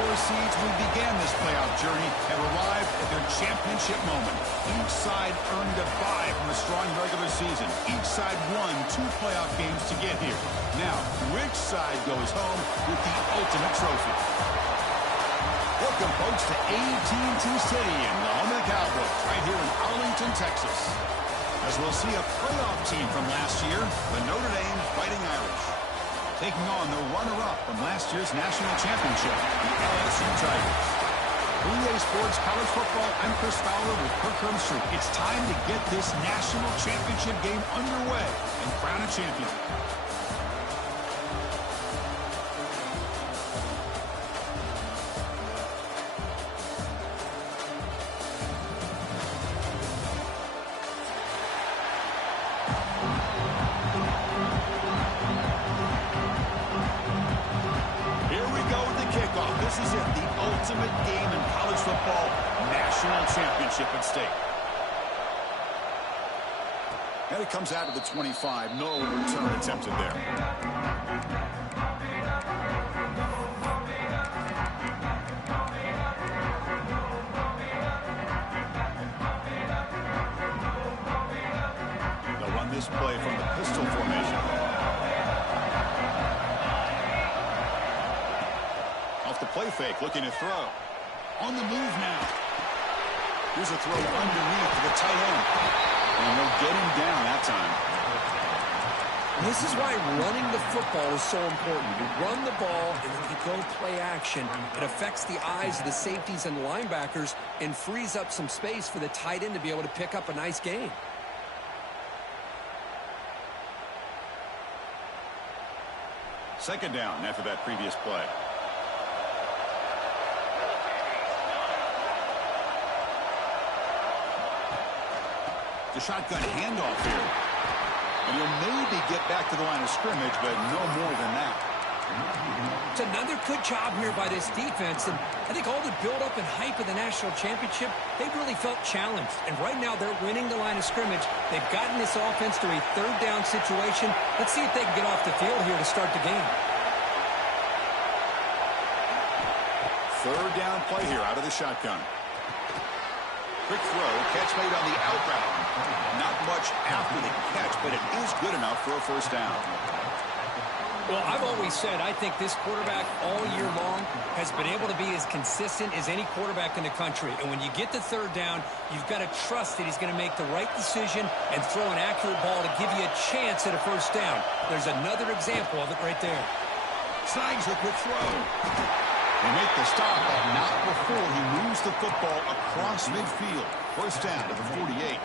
4 seeds who began this playoff journey have arrived at their championship moment. Each side earned a bye from a strong regular season. Each side won 2 playoff games to get here. Now, which side goes home with the ultimate trophy? Welcome, folks, to AT&T Stadium, the home of the Cowboys, right here in Arlington, Texas. As we'll see a playoff team from last year, the Notre Dame Fighting Irish, taking on the runner-up from last year's national championship, the LSU Tigers. EA Sports College Football, I'm Chris Fowler with Kirk Herbstreit. It's time to get this national championship game underway and crown a champion. This is it, the ultimate game in college football, national championship at stake. And it comes out of the 25. No return attempted there. They'll run this play from the pistol formation. The play fake, looking to throw. On the move now. Here's a throw underneath to the tight end. And they'll get him down that time. This is why running the football is so important. You run the ball, and then you go play action. It affects the eyes of the safeties and the linebackers and frees up some space for the tight end to be able to pick up a nice gain. Second down after that previous play. The shotgun handoff here. And he'll maybe get back to the line of scrimmage, but no more than that. It's another good job here by this defense. And I think all the build-up and hype of the national championship, they really felt challenged. And right now, they're winning the line of scrimmage. They've gotten this offense to a third down situation. Let's see if they can get off the field here to start the game. Third down play here out of the shotgun. Quick throw, catch made on the out route. Not much after the catch, but it is good enough for a first down. Well, I've always said I think this quarterback all year long has been able to be as consistent as any quarterback in the country. And when you get to third down, you've got to trust that he's going to make the right decision and throw an accurate ball to give you a chance at a first down. There's another example of it right there. Snags a quick throw. They make the stop, but not before he moves the football across midfield. First down to the 48.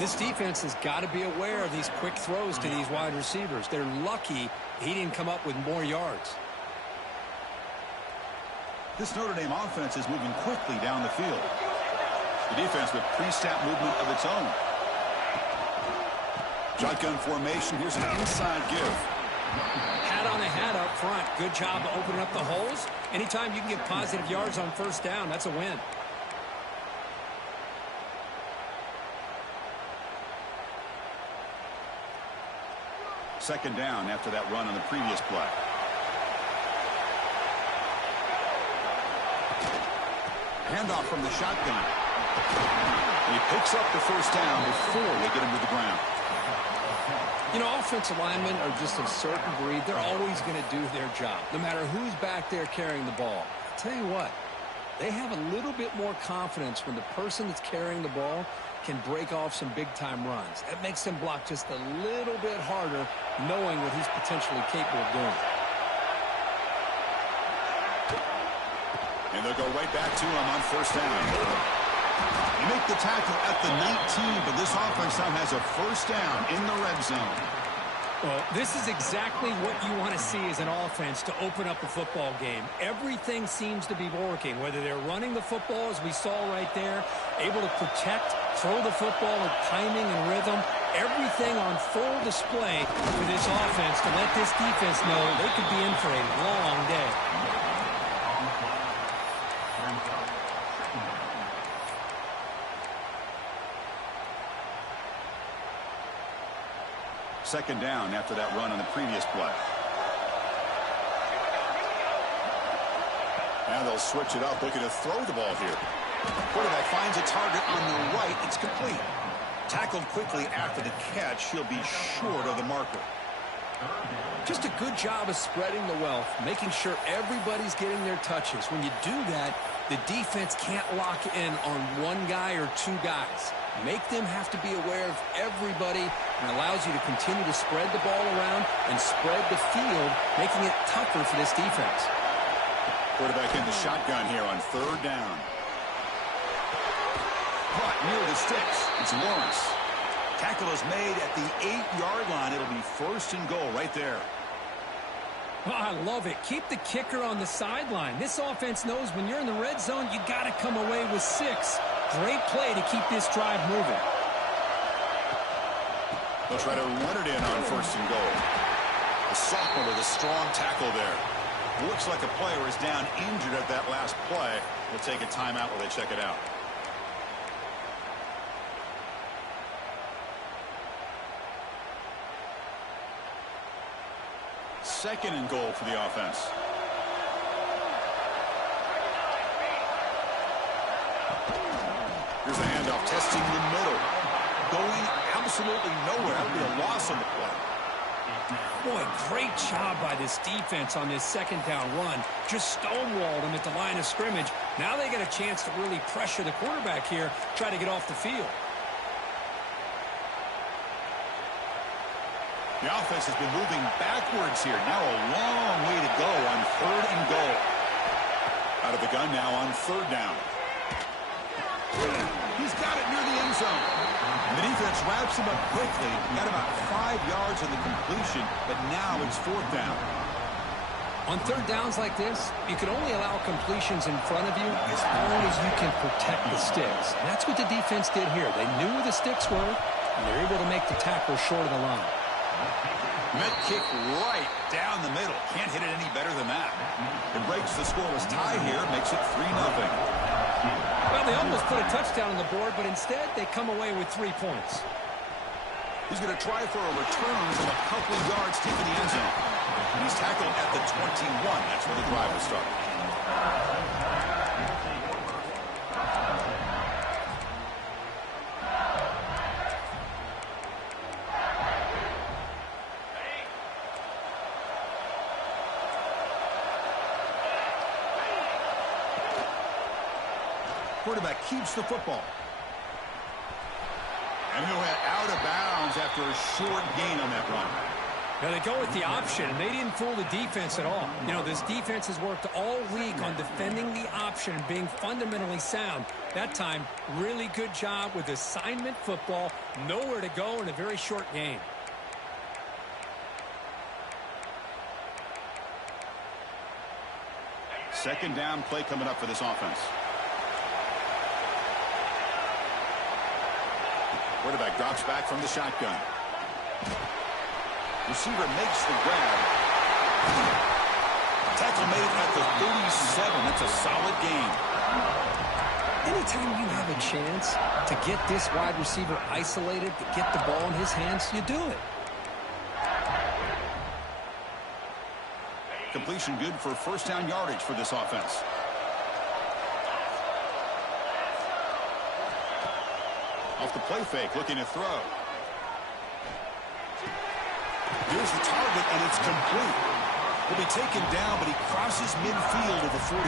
This defense has got to be aware of these quick throws to these wide receivers. They're lucky he didn't come up with more yards. This Notre Dame offense is moving quickly down the field. The defense with pre-snap movement of its own. Shotgun formation. Here's an inside give. Hat on a hat up front. Good job of opening up the holes. Anytime you can get positive yards on first down, that's a win. Second down after that run on the previous play. Handoff from the shotgun. And he picks up the first down before they get him to the ground. You know, offensive linemen are just a certain breed. They're always going to do their job, no matter who's back there carrying the ball. I'll tell you what, they have a little bit more confidence when the person that's carrying the ball can break off some big-time runs. That makes them block just a little bit harder, knowing what he's potentially capable of doing. And they'll go right back to him on first down. They make the tackle at the 19, but this offense now has a first down in the red zone. Well, this is exactly what you want to see as an offense to open up a football game. Everything seems to be working, whether they're running the football, as we saw right there, able to protect, throw the football with timing and rhythm. Everything on full display for this offense to let this defense know they could be in for a long day. Second down after that run on the previous play. Now they'll switch it up, looking to throw the ball here. Quarterback finds a target on the right. It's complete. Tackled quickly after the catch. He'll be short of the marker. Just a good job of spreading the wealth, making sure everybody's getting their touches. When you do that, the defense can't lock in on one guy or two guys. Make them have to be aware of everybody, and allows you to continue to spread the ball around and spread the field, making it tougher for this defense. Quarterback in the shotgun here on third down. Caught near the sticks. It's Lawrence. Tackle is made at the 8-yard line. It'll be first and goal right there. Oh, I love it. Keep the kicker on the sideline. This offense knows when you're in the red zone, you got to come away with 6. Great play to keep this drive moving. They'll try to run it in on first and goal. The sophomore with a strong tackle there. Looks like a player is down injured at that last play. We'll take a timeout while they check it out. Second and goal for the offense. Here's the handoff, testing the middle. Going absolutely nowhere. That would be a loss on the play. Boy, great job by this defense on this second down run. Just stonewalled him at the line of scrimmage. Now they get a chance to really pressure the quarterback here, try to get off the field. The offense has been moving backwards here. Now a long way to go on third and goal. Out of the gun now on third down. He's got it near the end zone. And the defense wraps him up quickly. Got about 5 yards on the completion, but now it's fourth down. On third downs like this, you can only allow completions in front of you as long as you can protect the sticks. And that's what the defense did here. They knew where the sticks were, and they're able to make the tackle short of the line. Met kick right down the middle. Can't hit it any better than that. It breaks the scoreless tie here, makes it 3-0. Well, they almost put a touchdown on the board, but instead they come away with 3 points. He's going to try for a return from a couple yards deep in the end zone. He's tackled at the 21. That's where the drive will start. Quarterback keeps the football. And he'll head out of bounds after a short gain on that run. Now they go with the option, and they didn't fool the defense at all. You know, this defense has worked all week on defending the option and being fundamentally sound. That time, really good job with assignment football. Nowhere to go in a very short game. Second down play coming up for this offense. Quarterback drops back from the shotgun. Receiver makes the grab. Tackle made at the 37. That's a solid gain. Anytime you have a chance to get this wide receiver isolated, to get the ball in his hands, you do it. Completion good for first down yardage for this offense. Off the play fake, looking to throw. Here's the target, and it's complete. Will be taken down, but he crosses midfield at the 48.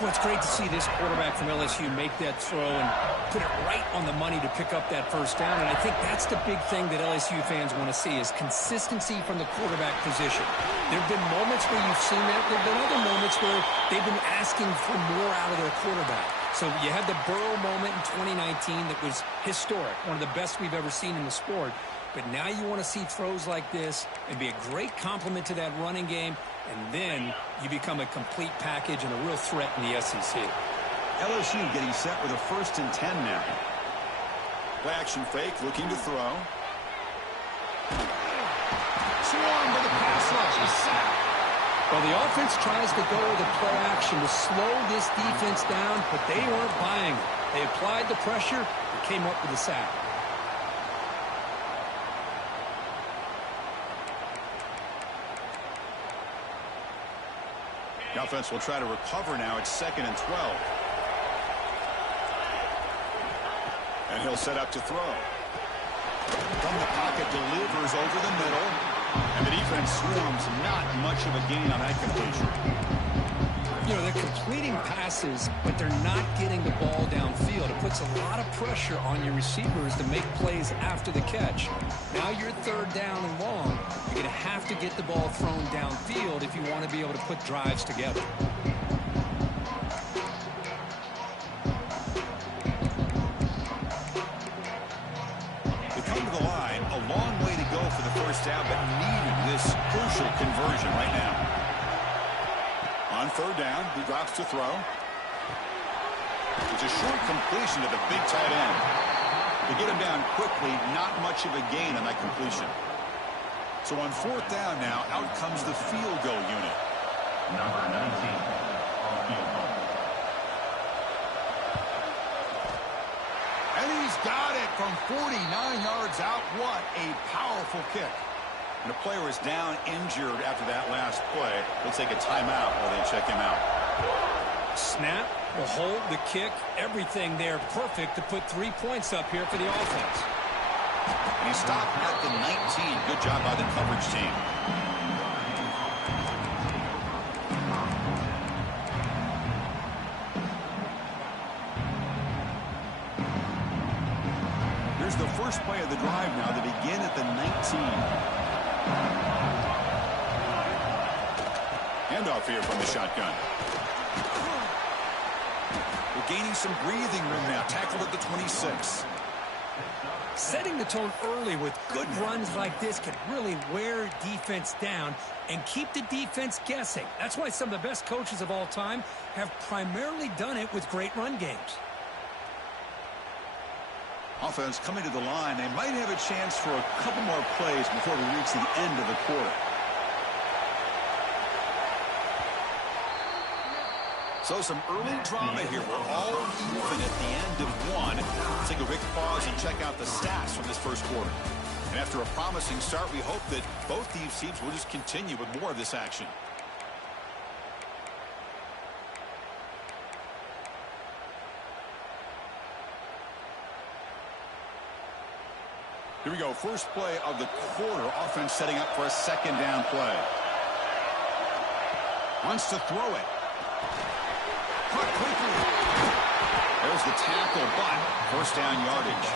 Well, it's great to see this quarterback from LSU make that throw and put it right on the money to pick up that first down. And I think that's the big thing that LSU fans want to see is consistency from the quarterback position. There have been moments where you've seen that. There have been other moments where they've been asking for more out of their quarterback. So you had the Burrow moment in 2019 that was historic, one of the best we've ever seen in the sport. But now you want to see throws like this and be a great complement to that running game, and then you become a complete package and a real threat in the SEC. LSU getting set with a 1st and 10 now. Play action fake, looking to throw. Swarm with the pass rush, a sack. Well, the offense tries to go with the play action to slow this defense down, but they weren't buying it. They applied the pressure and came up with a sack. The offense will try to recover now. It's 2nd and 12. And he'll set up to throw. From the pocket, delivers over the middle. And the defense swarms. Not much of a gain on that completion. You know, they're completing passes, but they're not getting the ball downfield. It puts a lot of pressure on your receivers to make plays after the catch. Now you're 3rd down and long. You're going to have to get the ball thrown downfield if you want to be able to put drives together. They come to the line. A long way to go for the first down, but needed this crucial conversion right now. On 3rd down, he drops to throw. It's a short completion to the big tight end. To get him down quickly, not much of a gain on that completion. So on 4th down now, out comes the field goal unit. Number 19 on field goal. And he's got it from 49 yards out. What a powerful kick. And the player is down injured after that last play. They'll take a timeout while they check him out. Snap, the hold, the kick, everything there perfect to put 3 points up here for the offense. And he stopped at the 19. Good job by the coverage team. Here's the first play of the drive now. They begin at the 19. Handoff here from the shotgun. We're gaining some breathing room now. Tackled at the 26. Setting the tone early with good runs like this can really wear defense down and keep the defense guessing. That's why some of the best coaches of all time have primarily done it with great run games. Offense coming to the line. They might have a chance for a couple more plays before we reach the end of the quarter. So some early drama here. We're all even at the end of one. Let's take a quick pause and check out the stats from this first quarter. And after a promising start, we hope that both these teams will just continue with more of this action. Here we go. First play of the quarter. Offense setting up for a 2nd down play. Wants to throw it. Caught quickly. There's the tackle, but first down yardage.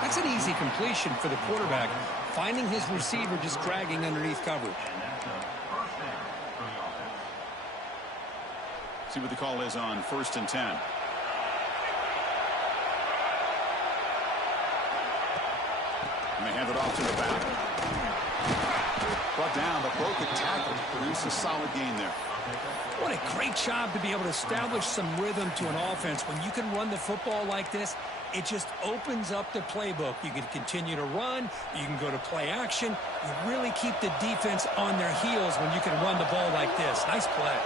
That's an easy completion for the quarterback, finding his receiver just dragging underneath coverage. See what the call is on 1st and 10. And they hand it off to the back. Brought down, but broke a tackle. Produced a solid gain there. What a great job to be able to establish some rhythm to an offense. When you can run the football like this, it just opens up the playbook. You can continue to run. You can go to play action. You really keep the defense on their heels when you can run the ball like this. Nice play.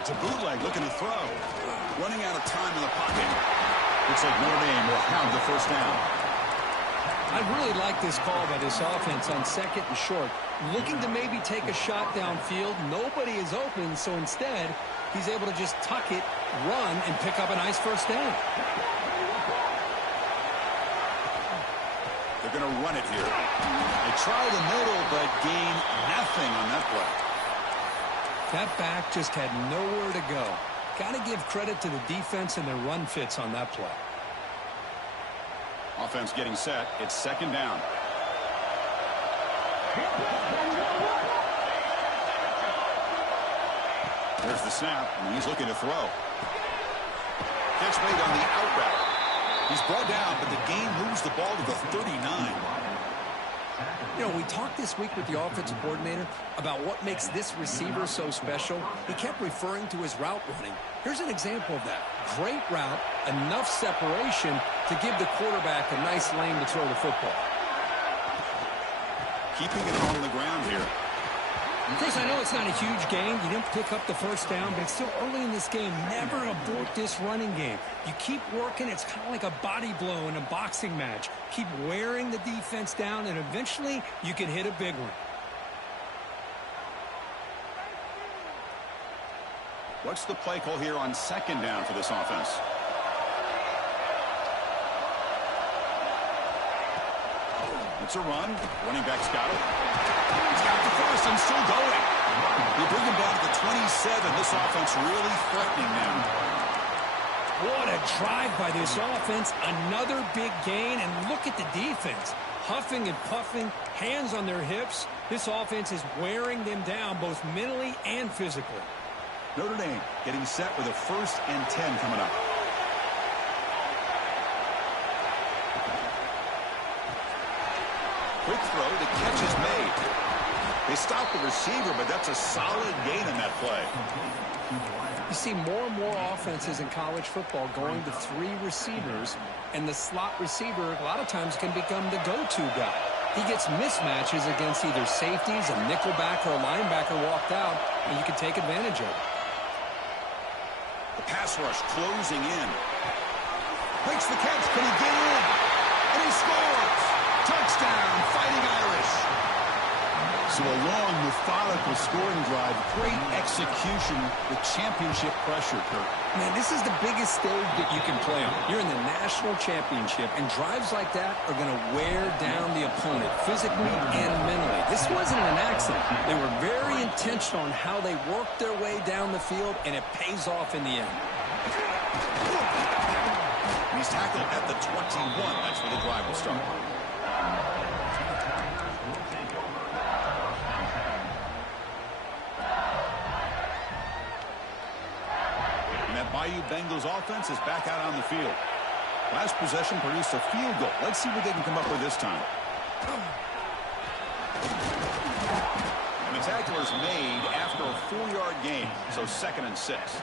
It's a bootleg looking to throw. Running out of time in the pocket. Looks like Notre Dame will have the first down. I really like this call by this offense on 2nd and short. Looking to maybe take a shot downfield. Nobody is open, so instead, he's able to just tuck it, run, and pick up a nice first down. They're going to run it here. They try the middle, but gain nothing on that play. That back just had nowhere to go. Got to give credit to the defense and their run fits on that play. Offense getting set. It's 2nd down. There's the snap, and he's looking to throw. Catch made on the out route. He's brought down, but the gain moves the ball to the 39. You know, we talked this week with the offensive coordinator about what makes this receiver so special. He kept referring to his route running. Here's an example of that. Great route, enough separation to give the quarterback a nice lane to throw the football. Keeping it on the ground here. Chris, I know it's not a huge gain. You didn't pick up the first down, but it's still early in this game. Never abort this running game. You keep working. It's kind of like a body blow in a boxing match. Keep wearing the defense down, and eventually you can hit a big one. What's the play call here on second down for this offense? It's a run. Running back's got it. He's got the first and still going. They bring him down to the 27. This offense really threatening them. What a drive by this offense. Another big gain, and look at the defense. Huffing and puffing, hands on their hips. This offense is wearing them down both mentally and physically. Notre Dame getting set with a 1st and 10 coming up. Quick throw, the catch is made. They stop the receiver, but that's a solid gain in that play. You see more and more offenses in college football going to 3 receivers, and the slot receiver a lot of times can become the go-to guy. He gets mismatches against either safeties, a nickelback, or a linebacker walked out, and you can take advantage of it. The pass rush closing in. Makes the catch. Can he get in? And he scores! Touchdown, Fighting Irish. So a long, methodical scoring drive. Great execution with championship pressure, Kurt. Man, this is the biggest stage that you can play on. You're in the national championship, and drives like that are going to wear down the opponent physically and mentally. This wasn't an accident. They were very intentional on how they worked their way down the field, and it pays off in the end. He's tackled at the 21. That's where the drive will start. Bayou Bengals offense is back out on the field. Last possession produced a field goal. Let's see what they can come up with this time. And the tackle is made after a 4-yard gain, so 2nd and 6.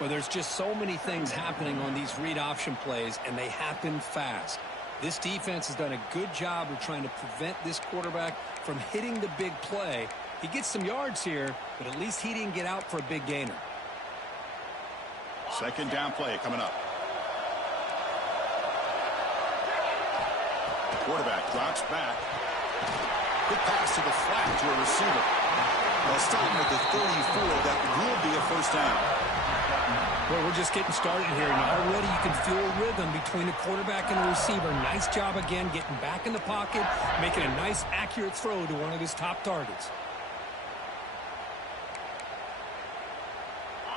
Well, there's just so many things happening on these read option plays, and they happen fast. This defense has done a good job of trying to prevent this quarterback from hitting the big play. He gets some yards here, but at least he didn't get out for a big gainer. 2nd down play coming up. The quarterback drops back. Quick pass to the flat to a receiver. They'll stop him at the 34. That will be a 1st down. Well, we're just getting started here, and already you can feel a rhythm between the quarterback and the receiver. Nice job again getting back in the pocket, making a nice, accurate throw to one of his top targets.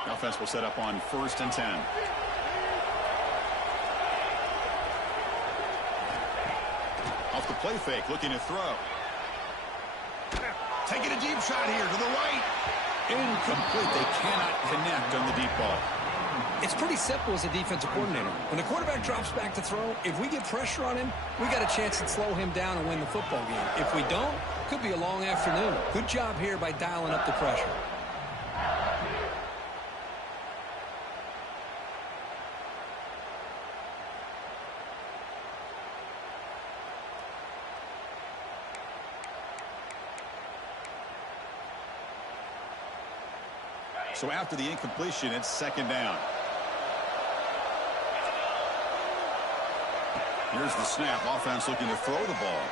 The offense will set up on 1st and 10. Off the play fake, looking to throw. Taking a deep shot here to the right. Incomplete. They cannot connect on the deep ball. It's pretty simple as a defensive coordinator. When the quarterback drops back to throw, if we get pressure on him, we got a chance to slow him down and win the football game. If we don't, could be a long afternoon. Good job here by dialing up the pressure. So after the incompletion, it's 2nd down. Here's the snap. Offense looking to throw the ball.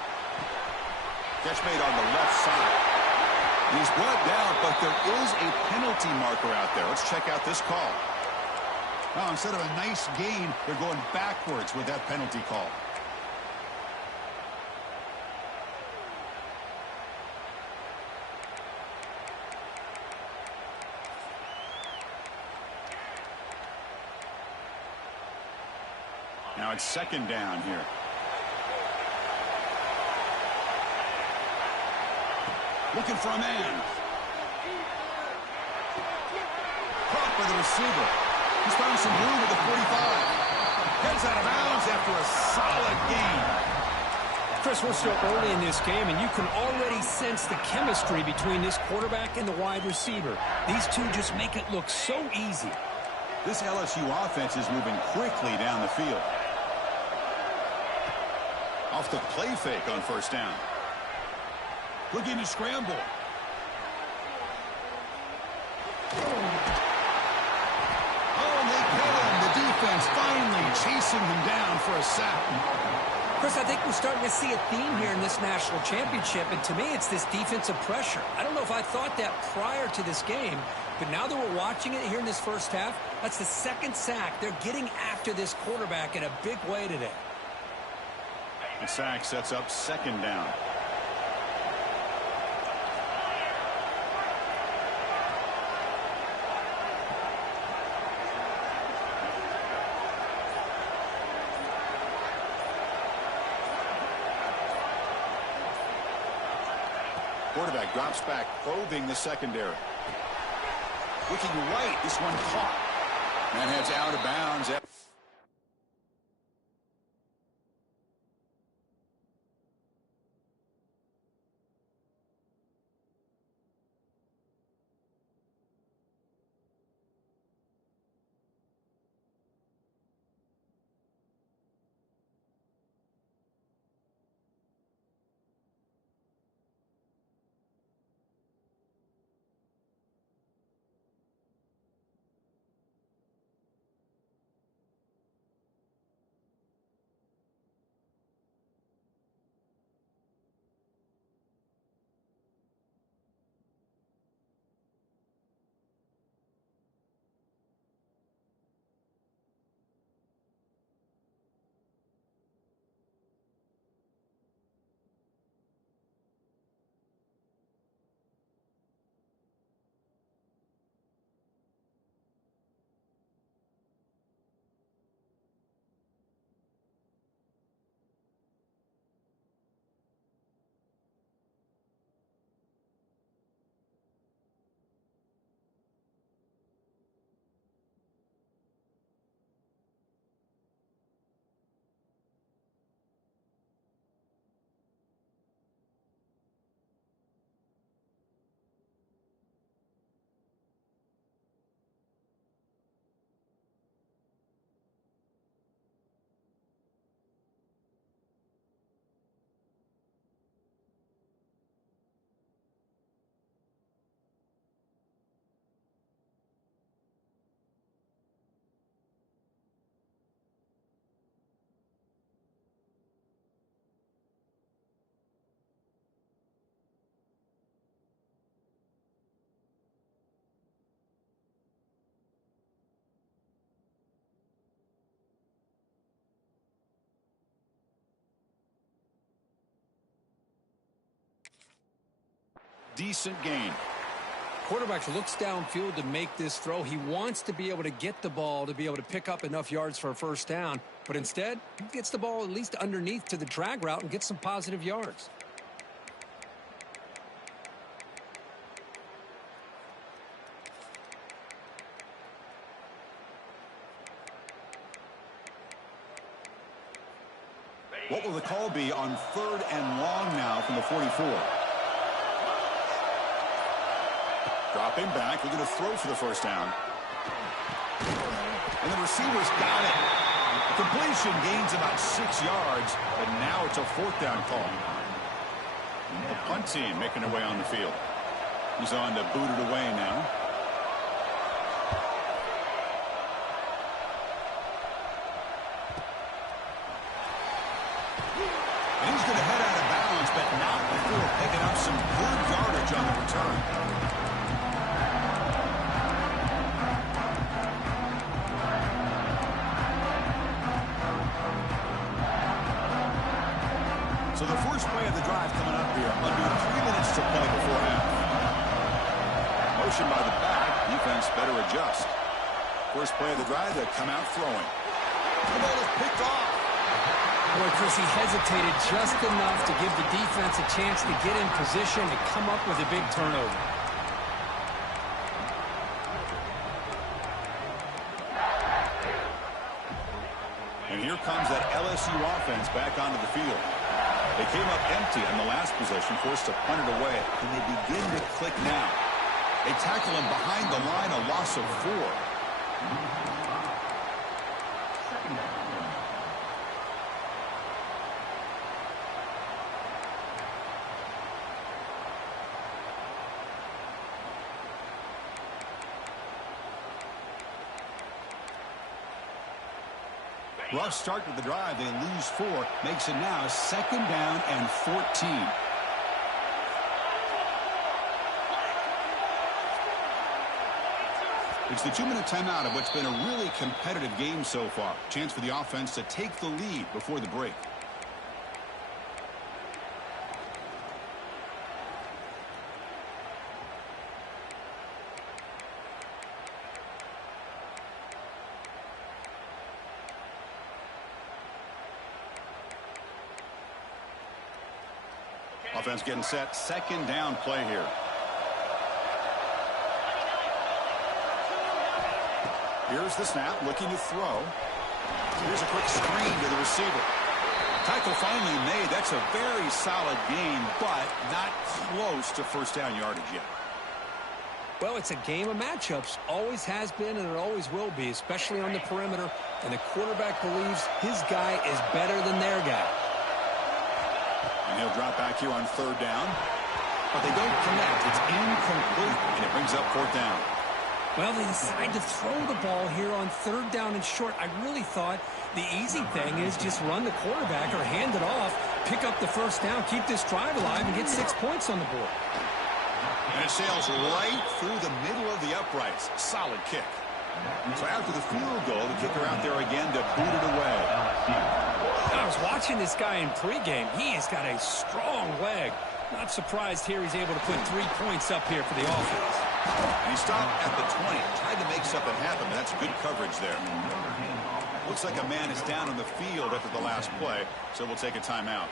Catch made on the left side. He's brought down, but there is a penalty marker out there. Let's check out this call. Now, instead of a nice gain, they're going backwards with that penalty call. Now it's 2nd down here. Looking for a man. Caught by the receiver. He's found some room at the 45. Heads out of bounds after a solid gain. Chris, we're still early in this game, and you can already sense the chemistry between this quarterback and the wide receiver. These two just make it look so easy. This LSU offense is moving quickly down the field. Off the play fake on 1st down. Looking to scramble. Oh, and they get him. The defense finally chasing him down for a sack. Chris, I think we're starting to see a theme here in this national championship, and to me, it's this defensive pressure. I don't know if I thought that prior to this game, but now that we're watching it here in this first half, that's the second sack. They're getting after this quarterback in a big way today. The sack sets up second down. Quarterback drops back, probing the secondary. Looking right, this one caught. And heads out of bounds. Decent gain. Quarterback looks downfield to make this throw. He wants to be able to get the ball to be able to pick up enough yards for a first down. But instead, he gets the ball at least underneath to the drag route and gets some positive yards. What will the call be on 3rd and long now from the 44? Dropping back, we're going to throw for the first down. And the receiver's got it. Completion gains about 6 yards, but now it's a 4th down call. The punt team making their way on the field. He's on to boot it away now. And he's going to head out of bounds, but not before picking up some good yardage on the return. So the first play of the drive coming up here. Under 3 minutes to play before half. Motion by the back. Defense better adjust. First play of the drive, they come out throwing. The ball is picked off. Boy, Chris, he hesitated just enough to give the defense a chance to get in position to come up with a big turnover. And here comes that LSU offense back onto the field. They came up empty on the last possession, forced to punt it away. And they begin to click now. They tackle him behind the line, a loss of 4. Rough start to the drive. They lose 4. Makes it now 2nd down and 14. It's the 2-minute timeout of what's been a really competitive game so far. Chance for the offense to take the lead before the break. Offense getting set. 2nd down play here. Here's the snap, looking to throw. Here's a quick screen to the receiver. Tackle finally made. That's a very solid game, but not close to first down yardage yet. Well, it's a game of matchups. Always has been, and it always will be, especially on the perimeter. And the quarterback believes his guy is better than their guy. And he'll drop back here on 3rd down. But they don't connect. It's incomplete, and it brings up 4th down. Well, they decide to throw the ball here on 3rd down and short. I really thought the easy thing is just run the quarterback or hand it off, pick up the 1st down, keep this drive alive, and get 6 points on the board. And it sails right through the middle of the uprights. Solid kick. So after the field goal, the kicker out there again to boot it away. I was watching this guy in pregame. He has got a strong leg. Not surprised here he's able to put 3 points up here for the offense. And he stopped at the 20. Tried to make something happen, but that's good coverage there. Looks like a man is down on the field after the last play, so we'll take a timeout.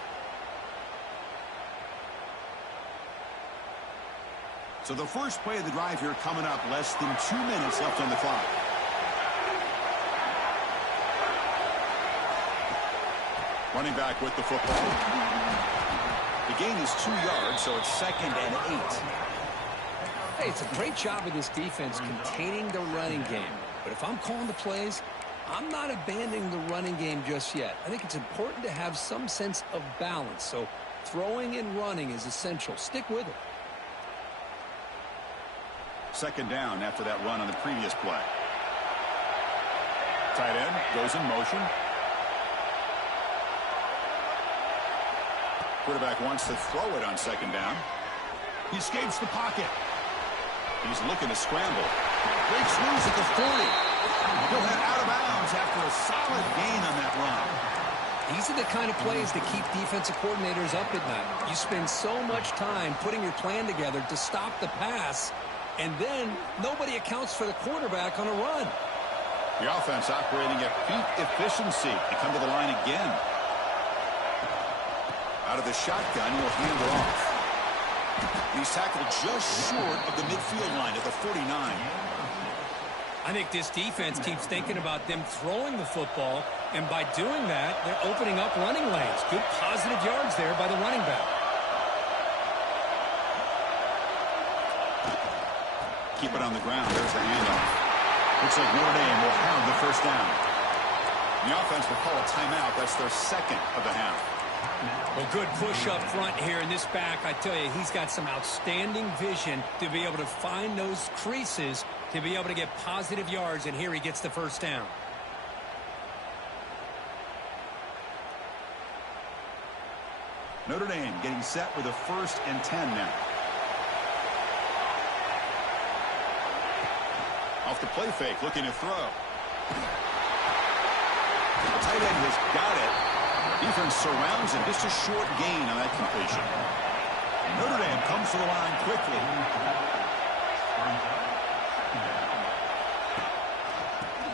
So the first play of the drive here coming up, less than 2 minutes left on the clock. Running back with the football. The gain is 2 yards, so it's 2nd and 8. Hey, it's a great job of this defense containing the running game. But if I'm calling the plays, I'm not abandoning the running game just yet. I think it's important to have some sense of balance. So throwing and running is essential. Stick with it. 2nd down after that run on the previous play. Tight end goes in motion. Quarterback wants to throw it on 2nd down. He escapes the pocket. He's looking to scramble. Breaks loose at the 40. He'll head out of bounds after a solid gain on that run. These are the kind of plays that keep defensive coordinators up at night. You spend so much time putting your plan together to stop the pass, and then nobody accounts for the quarterback on a run. The offense operating at peak efficiency. They come to the line again. Out of the shotgun, he'll hand it off. He's tackled just short of the midfield line at the 49. I think this defense keeps thinking about them throwing the football, and by doing that, they're opening up running lanes. Good positive yards there by the running back. Keep it on the ground. There's the handoff. Looks like Notre Dame will have the 1st down. The offense will call a timeout. That's their 2nd of the half. Well, good push up front here in this back. I tell you, he's got some outstanding vision to be able to find those creases to be able to get positive yards, and here he gets the 1st down. Notre Dame getting set with a 1st and 10 now. Off the play fake, looking to throw. The tight end has got it. Defense surrounds it. Just a short gain on that completion. Notre Dame comes to the line quickly.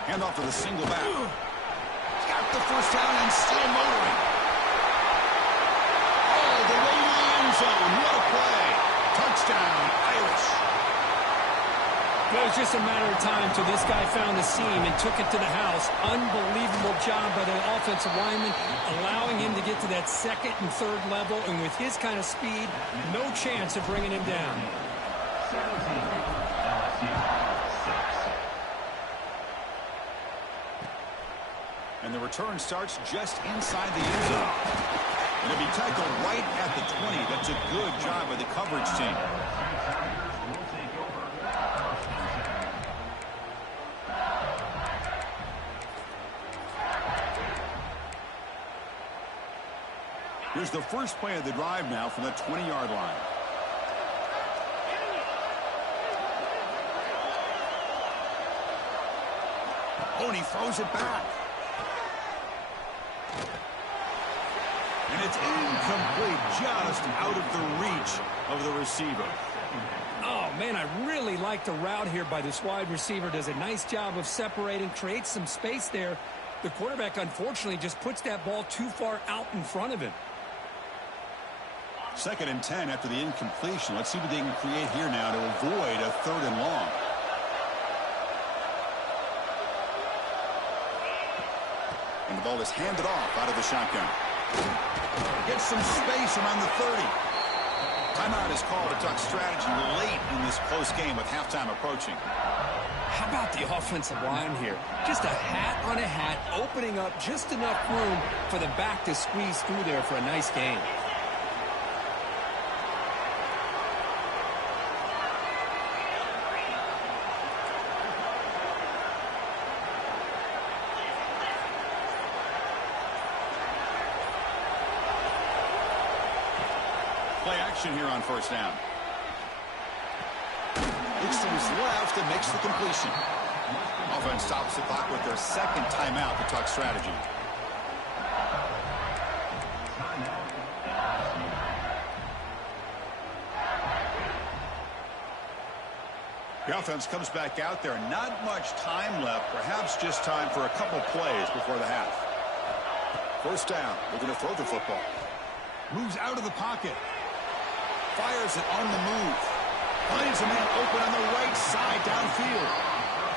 Hand off to the single back. Got the 1st down and still motoring. Oh, the way to the end zone. What a play. Touchdown, Irish. Well, it was just a matter of time till this guy found the seam and took it to the house. Unbelievable job by the offensive lineman, allowing him to get to that 2nd and 3rd level. And with his kind of speed, no chance of bringing him down. And the return starts just inside the end zone. And it'll be tackled right at the 20. That's a good job by the coverage team. Here's the first play of the drive now from the 20-yard line. Oh, and he throws it back. And it's incomplete, just out of the reach of the receiver. Oh, man, I really like the route here by this wide receiver. Does a nice job of separating, creates some space there. The quarterback, unfortunately, just puts that ball too far out in front of him. 2nd and 10 after the incompletion. Let's see what they can create here now to avoid a 3rd and long. And the ball is handed off out of the shotgun. Gets some space around the 30. Timeout is called. A duck strategy late in this close game with halftime approaching. How about the offensive line here? Just a hat on a hat, opening up just enough room for the back to squeeze through there for a nice gain. Play action here on 1st down. Looks to his left and makes the completion. Offense stops the clock with their 2nd timeout, the tuck strategy. The offense comes back out there. Not much time left. Perhaps just time for a couple plays before the half. 1st down. They're going to throw the football. Moves out of the pocket. Fires it on the move. Finds a man open on the right side downfield.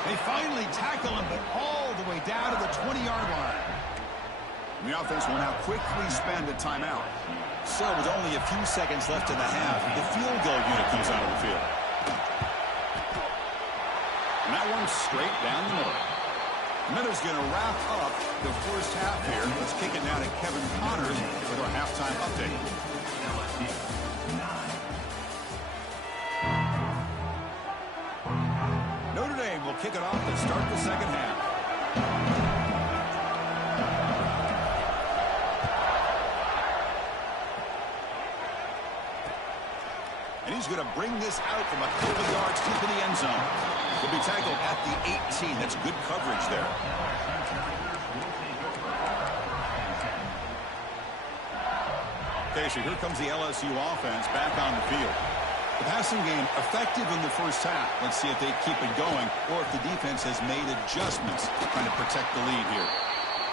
They finally tackle him, but all the way down to the 20-yard line. And the offense will now quickly spend a timeout. So with only a few seconds left in the half, the field goal unit comes out of the field. And that one's straight down the middle. Notre going to wrap up the 1st half here. Let's kick it now to Kevin Connors with our halftime update. Notre Dame will kick it off to start the 2nd half. And he's going to bring this out from a couple yards deep in the end zone. He'll be tackled at the 18. That's good coverage there. Okay, so here comes the LSU offense back on the field. The passing game effective in the 1st half. Let's see if they keep it going or if the defense has made adjustments trying to protect the lead here.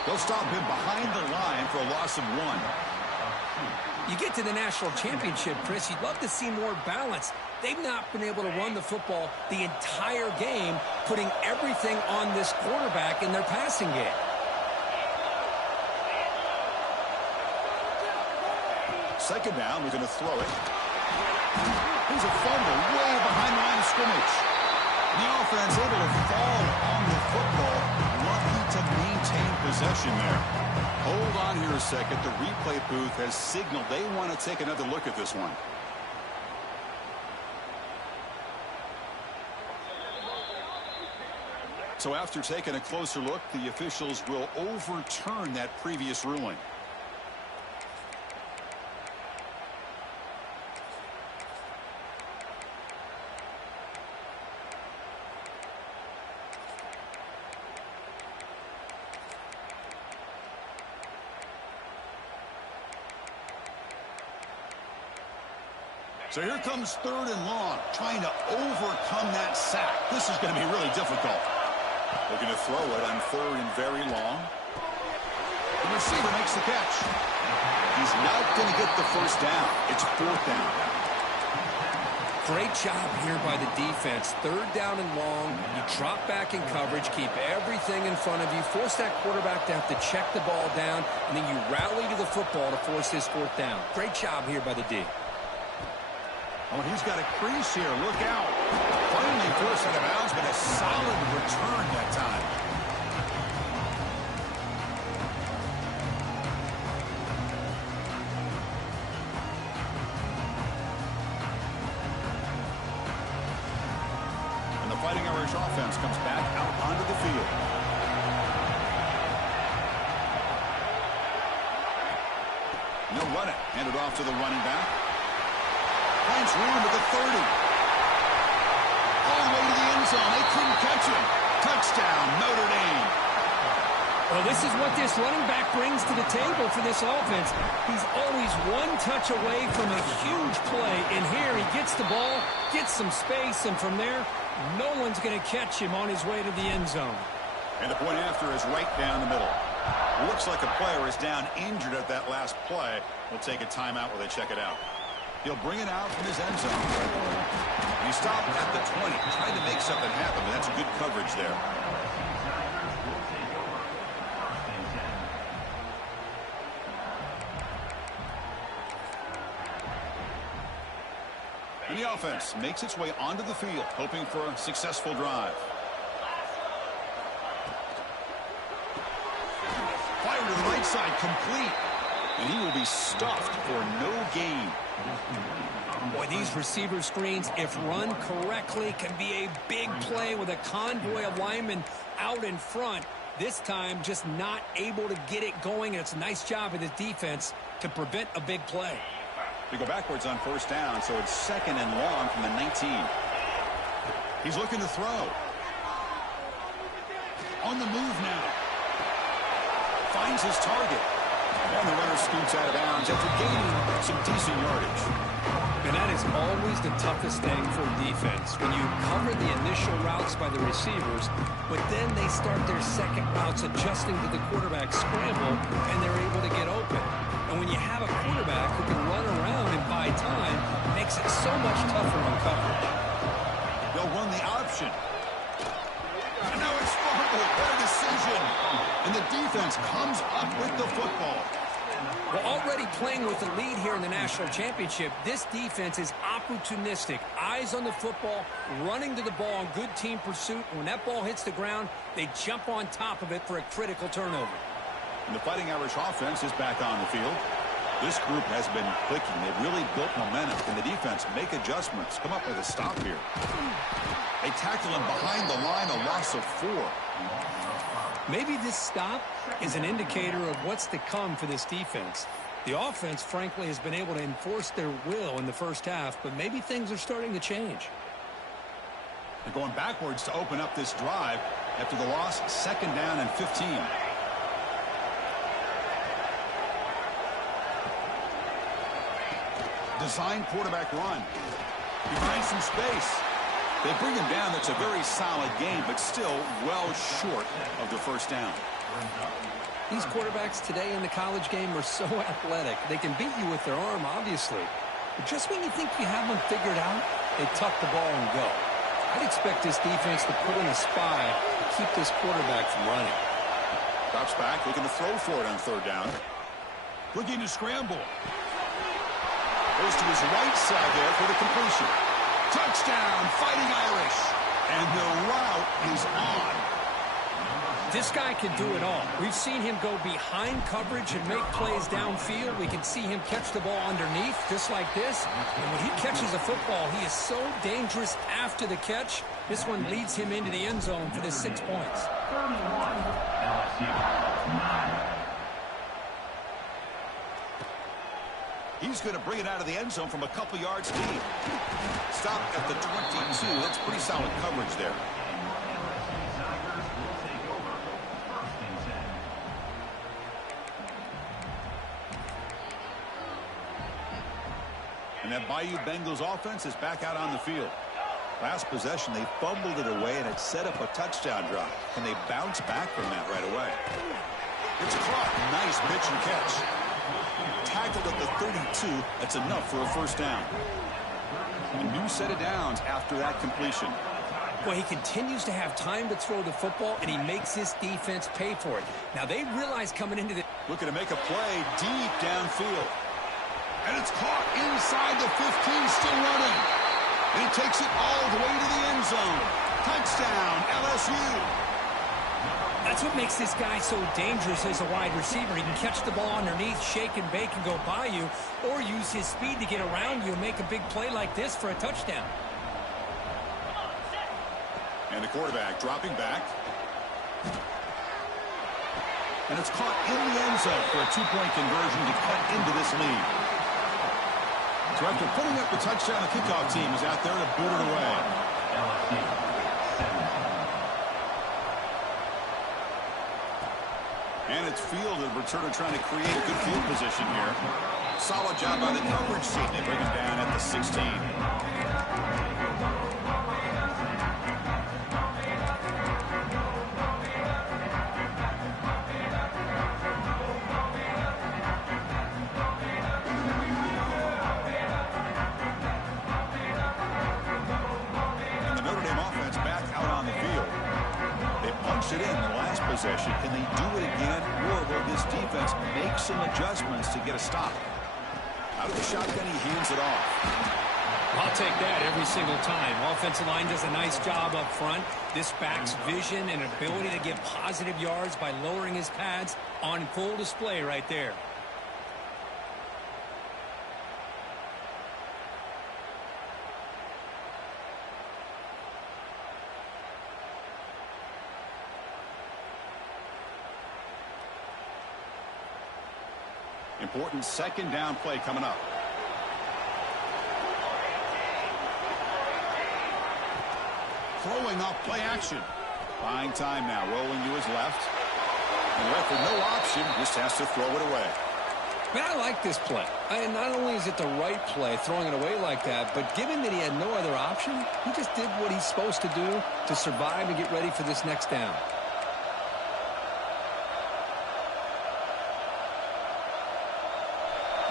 They'll stop him behind the line for a loss of 1. You get to the national championship, Chris, you'd love to see more balance. They've not been able to run the football the entire game, putting everything on this quarterback in their passing game. Second down, we're going to throw it. Here's a fumble way behind the line of scrimmage. The offense able to fall on the football, lucky to maintain possession there. Hold on here a second. The replay booth has signaled they want to take another look at this one. So after taking a closer look, the officials will overturn that previous ruling. So here comes 3rd and long, trying to overcome that sack. This is going to be really difficult. They're going to throw it on 3rd and very long. The receiver makes the catch. He's not going to get the 1st down. It's 4th down. Great job here by the defense. 3rd down and long. You drop back in coverage, keep everything in front of you, force that quarterback to have to check the ball down, and then you rally to the football to force his 4th down. Great job here by the D. Oh, he's got a crease here. Look out. Finally forced out of bounds, but a solid return that time. And the Fighting Irish offense comes back out onto the field. And they'll run it. Hand it off to the running back. Finds room at the 30. All the way to the end zone. They couldn't catch him. Touchdown, Notre Dame. Well, this is what this running back brings to the table for this offense. He's always one touch away from a huge play. And here he gets the ball, gets some space, and from there, no one's going to catch him on his way to the end zone. And the point after is right down the middle. Looks like a player is down injured at that last play. We'll take a timeout while they check it out. He'll bring it out from his end zone. And he stopped at the 20, trying to make something happen, but that's good coverage there. And the offense makes its way onto the field, hoping for a successful drive. Fire to the right side, complete. And he will be stuffed for no gain. Boy, these receiver screens, if run correctly, can be a big play with a convoy of linemen out in front. This time, just not able to get it going. And it's a nice job of the defense to prevent a big play. They go backwards on first down, so it's 2nd and long from the 19. He's looking to throw. On the move now. Finds his target. And the runner scoots out of bounds after gaining some decent yardage. And that is always the toughest thing for defense, when you cover the initial routes by the receivers, but then they start their second routes adjusting to the quarterback scramble, and they're able to get open. And when you have a quarterback who can run around and buy time, it makes it so much tougher on coverage. They'll run the option. And now it's fumbled. What a decision. And the defense comes up with the football. Well, already playing with the lead here in the national championship, this defense is opportunistic. Eyes on the football, running to the ball in good team pursuit. When that ball hits the ground, they jump on top of it for a critical turnover. And the Fighting Irish offense is back on the field. This group has been clicking. They've really built momentum. Can the defense make adjustments? Come up with a stop here. They tackle him behind the line, a loss of 4. Maybe this stop is an indicator of what's to come for this defense. The offense, frankly, has been able to enforce their will in the first half, but maybe things are starting to change. They're going backwards to open up this drive after the loss, 2nd down and 15. Design quarterback run. He finds some space. They bring him down. That's a very solid game, but still well short of the first down. These quarterbacks today in the college game are so athletic. They can beat you with their arm, obviously. But just when you think you have them figured out, they tuck the ball and go. I'd expect this defense to put in a spy to keep this quarterback from running. Drops back, looking to throw for it on 3rd down. Looking to scramble. Goes to his right side there for the completion. Touchdown, Fighting Irish. And the route is on. This guy can do it all. We've seen him go behind coverage and make plays downfield. We can see him catch the ball underneath, just like this. And when he catches a football, he is so dangerous after the catch. This one leads him into the end zone for the 6 points. 31, LSU, 9. He's going to bring it out of the end zone from a couple yards deep. Stop at the 22. That's pretty solid coverage there. And that Bayou Bengals offense is back out on the field. Last possession, they fumbled it away, and it set up a touchdown drive. Can they bounce back from that right away? It's caught. Nice pitch and catch. Tackled at the 32. That's enough for a first down. A new set of downs after that completion. Well, he continues to have time to throw the football, and he makes his defense pay for it. Now, they realize coming into the... Looking to make a play deep downfield. And it's caught inside the 15, still running. And he takes it all the way to the end zone. Touchdown, LSU. That's what makes this guy so dangerous as a wide receiver. He can catch the ball underneath, shake and bake, and go by you, or use his speed to get around you and make a big play like this for a touchdown. And the quarterback dropping back. And it's caught in the end zone for a two-point conversion to cut into this lead. So after putting up the touchdown, the kickoff team is out there to boot it away. LSU 7. And it's fielded. Returner trying to create a good field position here. Solid job by the coverage team. They bring him down at the 16. And the Notre Dame offense back out on the field. They punched it in the last possession. Can they do it again, or will this defense make some adjustments to get a stop? Out of the shotgun, he hands it off. I'll take that every single time. Offensive line does a nice job up front. This back's vision and ability to get positive yards by lowering his pads on full display right there. Important second down play coming up. Throwing off play action. Buying time now. Rolling to his left. And left with no option. Just has to throw it away. Man, I like this play. And not only is it the right play, throwing it away like that, but given that he had no other option, he just did what he's supposed to do to survive and get ready for this next down.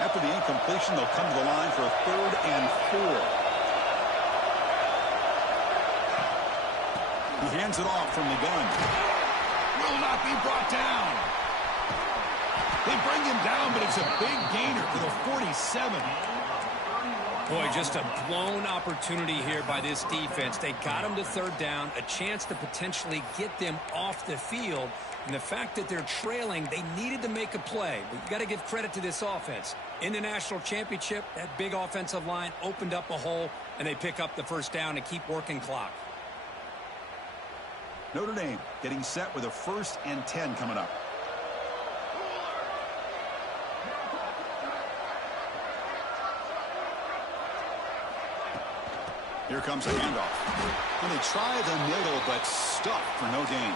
After the incompletion, they'll come to the line for a 3rd and 4. He hands it off from the gun. Will not be brought down. They bring him down, but it's a big gainer for the 47. Boy, just a blown opportunity here by this defense. They got him to 3rd down, a chance to potentially get them off the field. And the fact that they're trailing, they needed to make a play. But you got to give credit to this offense. In the national championship, that big offensive line opened up a hole, and they pick up the 1st down and keep working clock. Notre Dame getting set with a 1st and 10 coming up. Here comes a handoff. And they try the middle, but stuck for no gain.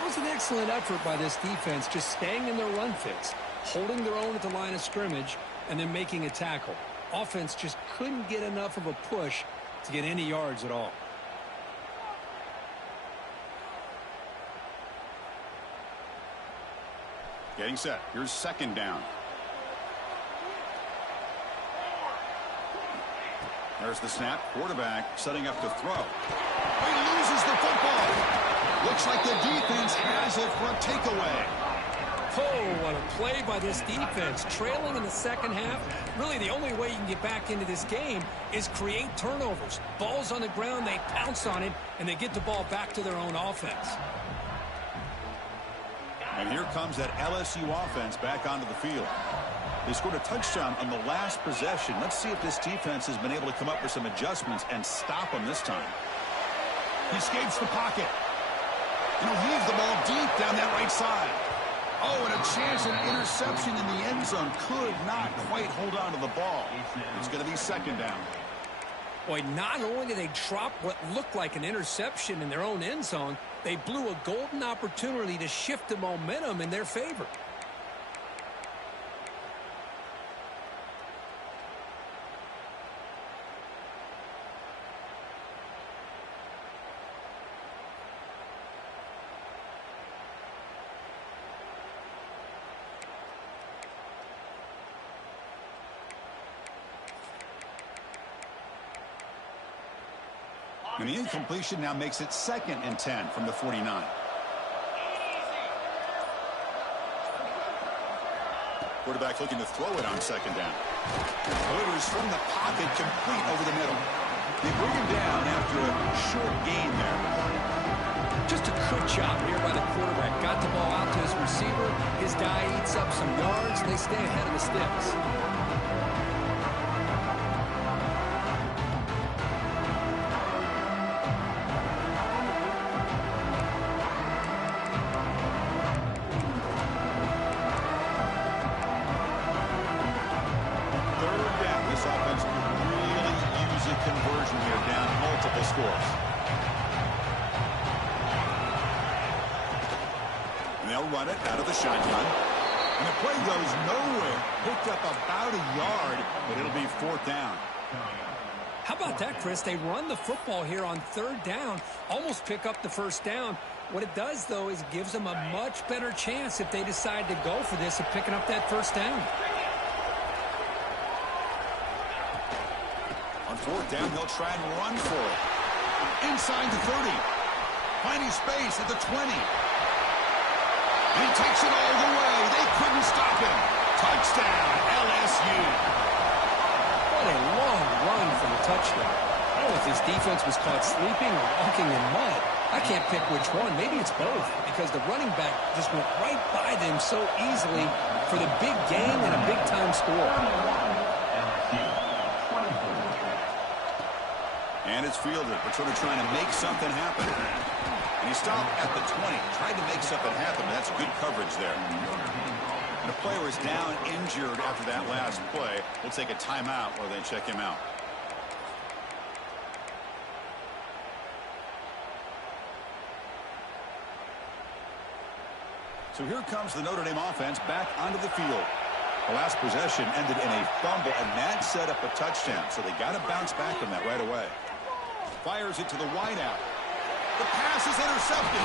It was an excellent effort by this defense, just staying in their run fits, holding their own at the line of scrimmage, and then making a tackle. Offense just couldn't get enough of a push to get any yards at all. Getting set. Here's 2nd down. There's the snap. Quarterback setting up to throw. He loses the football. Looks like the defense has it for a takeaway. Oh, what a play by this defense. Trailing in the 2nd half. Really, the only way you can get back into this game is create turnovers. Ball's on the ground, they pounce on it, and they get the ball back to their own offense. And here comes that LSU offense back onto the field. They scored a touchdown on the last possession. Let's see if this defense has been able to come up with some adjustments and stop them this time. He escapes the pocket. And he'll heave the ball deep down that right side. Oh, and a chance at an interception in the end zone. Could not quite hold on to the ball. It's going to be 2nd down. Boy, not only did they drop what looked like an interception in their own end zone, they blew a golden opportunity to shift the momentum in their favor. And the incompletion now makes it 2nd and 10 from the 49. Quarterback looking to throw it on 2nd down. Delivers from the pocket, complete over the middle. They bring him down after a short gain there. Just a good job here by the quarterback. Got the ball out to his receiver. His guy eats up some yards. They stay ahead of the sticks. score. And they'll run it out of the shotgun. And the play goes nowhere. Picked up about a yard, but it'll be 4th down. How about that, Chris? They run the football here on 3rd down, almost pick up the 1st down. What it does, though, is it gives them a much better chance if they decide to go for this of picking up that 1st down. On 4th down, they'll try and run for it. Inside the 30. Finding space at the 20. And he takes it all the way. They couldn't stop him. Touchdown, LSU. What a long run for the touchdown. I don't know if this defense was caught sleeping or walking in mud. I can't pick which one. Maybe it's both, because the running back just went right by them so easily for the big gain and a big-time score. And it's fielded. We're sort of trying to make something happen. And he stopped at the 20, tried to make something happen. That's good coverage there. And the player is down injured after that last play. We'll take a timeout while they check him out. So here comes the Notre Dame offense back onto the field. The last possession ended in a fumble, and that set up a touchdown. So they got to bounce back from that right away. Fires it to the wideout. The pass is intercepted.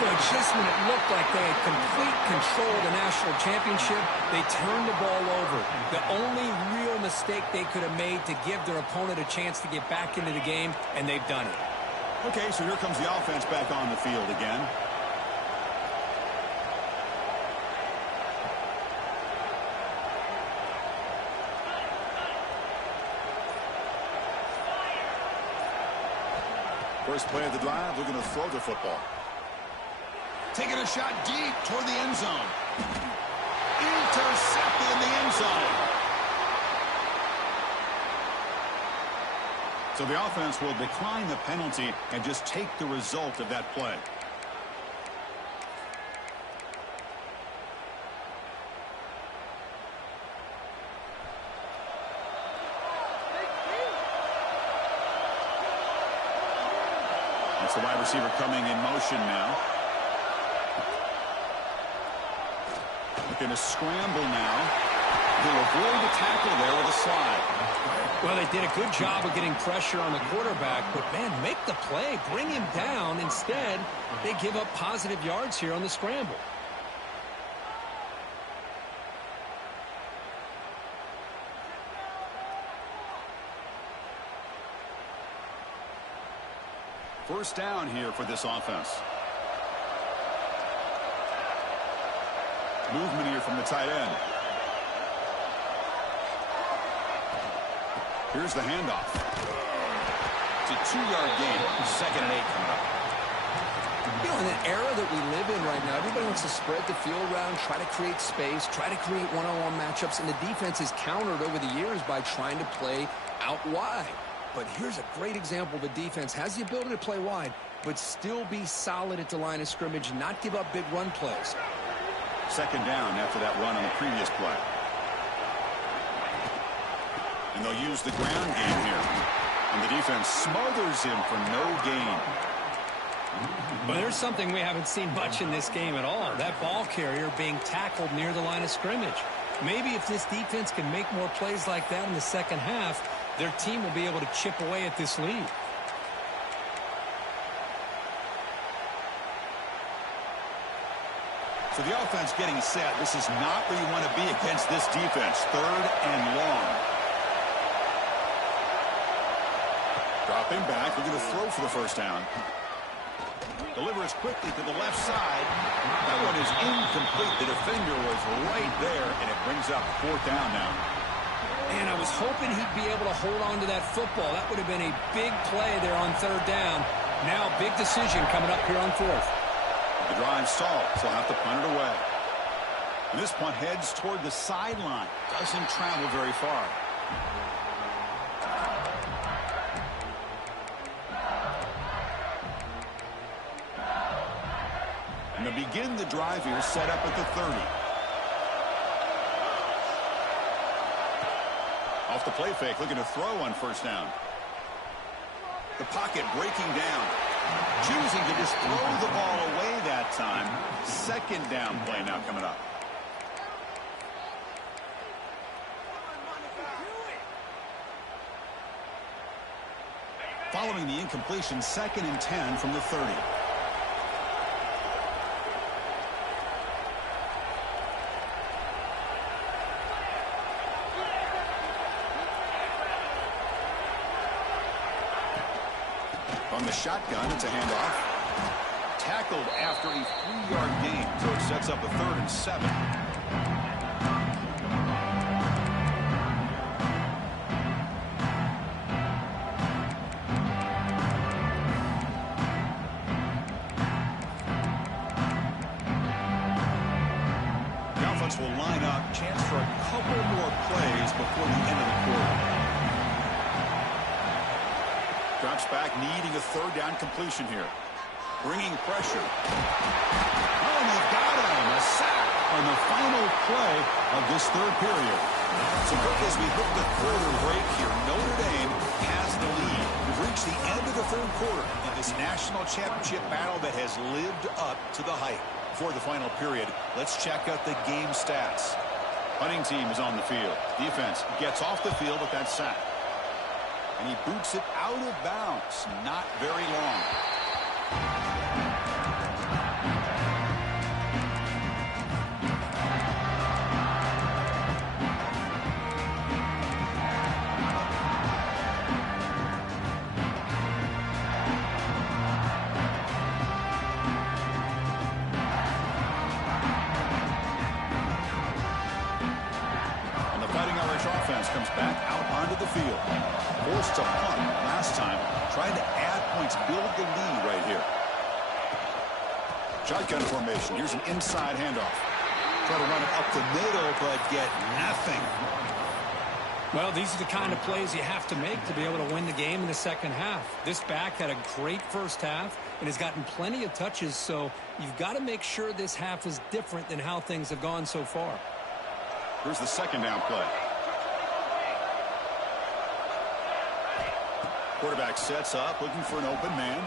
But just when it looked like they had complete control of the national championship, they turned the ball over. The only real mistake they could have made to give their opponent a chance to get back into the game, and they've done it. Okay, so here comes the offense back on the field again. First play of the drive, they're going to throw the football. Taking a shot deep toward the end zone. Intercepted in the end zone. So the offense will decline the penalty and just take the result of that play. That's the wide receiver coming in motion now. Looking to scramble now. They'll avoid the tackle there with a slide. Well, they did a good job of getting pressure on the quarterback, but, man, make the play. Bring him down. Instead, they give up positive yards here on the scramble. First down here for this offense. Movement here from the tight end. Here's the handoff. It's a 2-yard gain. 2nd and 8 coming up. You know, in an era that we live in right now, everybody wants to spread the field around, try to create space, try to create one-on-one matchups, and the defense is countered over the years by trying to play out wide. But here's a great example. The defense has the ability to play wide, but still be solid at the line of scrimmage, not give up big run plays. 2nd down after that run on the previous play. And they'll use the ground game here. And the defense smothers him for no gain. Well, there's something we haven't seen much in this game at all. That ball carrier being tackled near the line of scrimmage. Maybe if this defense can make more plays like that in the second half, their team will be able to chip away at this lead. So the offense getting set. This is not where you want to be against this defense. 3rd and long. Dropping back. We're going to throw for the first down. Delivers quickly to the left side. That one is incomplete. The defender was right there, and it brings up 4th down now. And I was hoping he'd be able to hold on to that football. That would have been a big play there on 3rd down. Now, big decision coming up here on 4th. The drive stalled, so he'll have to punt it away. And this punt heads toward the sideline. Doesn't travel very far. And to begin the drive here, set up at the 30. Off the play fake, looking to throw on 1st down. The pocket breaking down. Choosing to just throw the ball away that time. Second down play now coming up. Following the incompletion, 2nd and 10 from the 30. On the shotgun, it's a handoff. Tackled after a 3-yard gain, so it sets up a 3rd and 7. Will line up, chance for a couple more plays before the end of the quarter. Drops back, needing a 3rd down completion here. Bringing pressure. Oh, and they've got him. A sack on the final play of this 3rd period. So quick as we hit the quarter break here, Notre Dame has the lead. We've reached the end of the 3rd quarter in this national championship battle that has lived up to the hype. For the final period, let's check out the game stats. Punting team is on the field. Defense gets off the field with that sack. And he boots it out of bounds. Not very long. Comes back out onto the field. Forced to punt last time. Trying to add points, build the lead right here. Shotgun formation. Here's an inside handoff. Try to run it up the middle, but get nothing. Well, these are the kind of plays you have to make to be able to win the game in the second half. This back had a great first half and has gotten plenty of touches, so you've got to make sure this half is different than how things have gone so far. Here's the 2nd down play. Quarterback sets up, looking for an open man.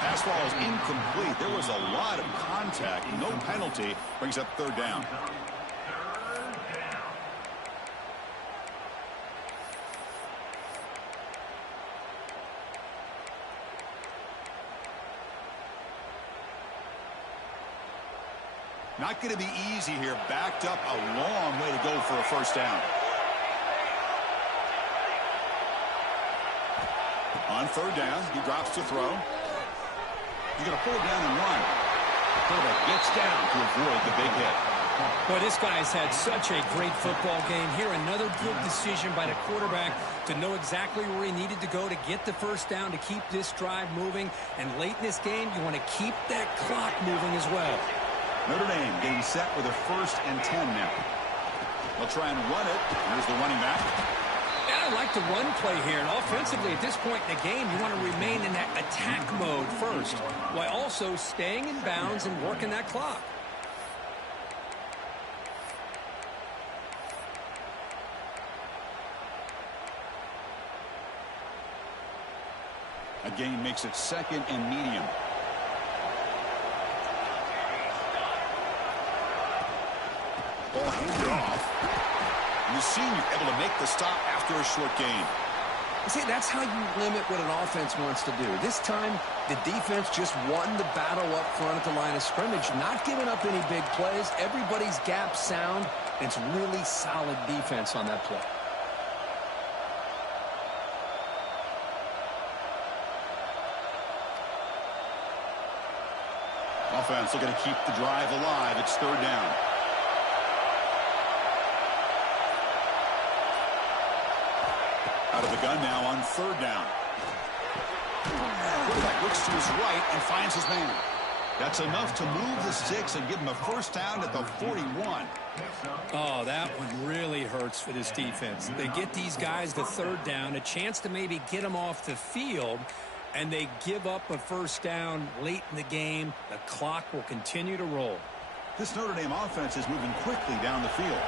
Pass ball is incomplete. There was a lot of contact. No penalty. Brings up 3rd down. Not going to be easy here. Backed up a long way to go for a 1st down. On 3rd down, he drops to throw. He's going to pull it down and run. Quarterback gets down to avoid the big hit. Boy, this guy's had such a great football game here. Another good decision by the quarterback to know exactly where he needed to go to get the 1st down to keep this drive moving. And late in this game, you want to keep that clock moving as well. Notre Dame getting set with a 1st and 10 now. They'll try and run it. Here's the running back. I like the run play here, and offensively at this point in the game, you want to remain in that attack mode first, while also staying in bounds and working that clock. A gain makes it 2nd and medium. Ball handed off. And the senior able to make the stop after a short gain. See, that's how you limit what an offense wants to do. This time, the defense just won the battle up front at the line of scrimmage, not giving up any big plays. Everybody's gap sound. It's really solid defense on that play. Offense looking to keep the drive alive. It's 3rd down. Out of the gun now on 3rd down. Quarterback looks to his right and finds his man. That's enough to move the sticks and give him a 1st down at the 41. Oh, that one really hurts for this defense. They get these guys the 3rd down, a chance to maybe get them off the field, and they give up a 1st down late in the game. The clock will continue to roll. This Notre Dame offense is moving quickly down the field.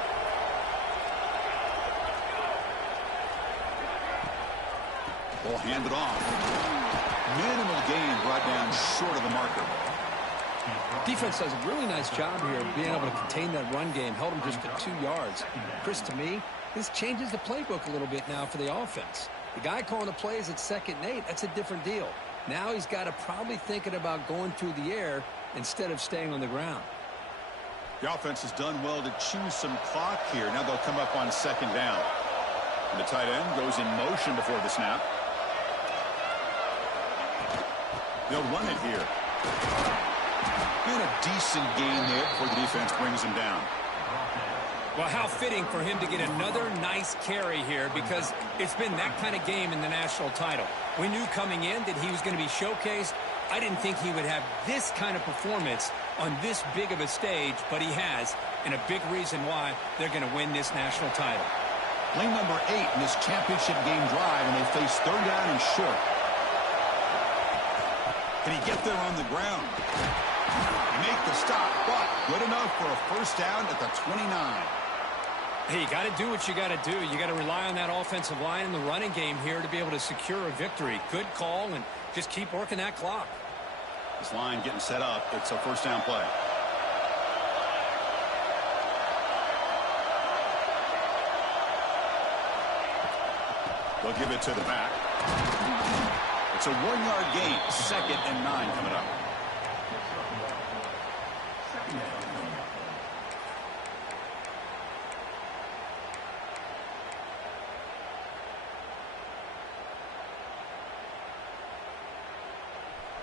Ball handed off. Minimal gain brought down short of the marker. Defense does a really nice job here of being able to contain that run game. Held him just to 2 yards. Chris, to me, this changes the playbook a little bit now for the offense. The guy calling the plays at 2nd and 8, that's a different deal. Now he's got to probably thinking about going through the air instead of staying on the ground. The offense has done well to choose some clock here. Now they'll come up on 2nd down. And the tight end goes in motion before the snap. They'll run it here. And a decent gain there before the defense brings him down. Well, how fitting for him to get another nice carry here, because it's been that kind of game in the national title. We knew coming in that he was going to be showcased. I didn't think he would have this kind of performance on this big of a stage, but he has, and a big reason why they're going to win this national title. Play number 8 in this championship game drive, and they face 3rd down and short. Can he get there on the ground? Make the stop, but good enough for a 1st down at the 29. Hey, you got to do what you got to do. You got to rely on that offensive line in the running game here to be able to secure a victory. Good call, and just keep working that clock. This line getting set up. It's a 1st down play. They'll give it to the back. It's a 1-yard gain. 2nd and 9 coming up.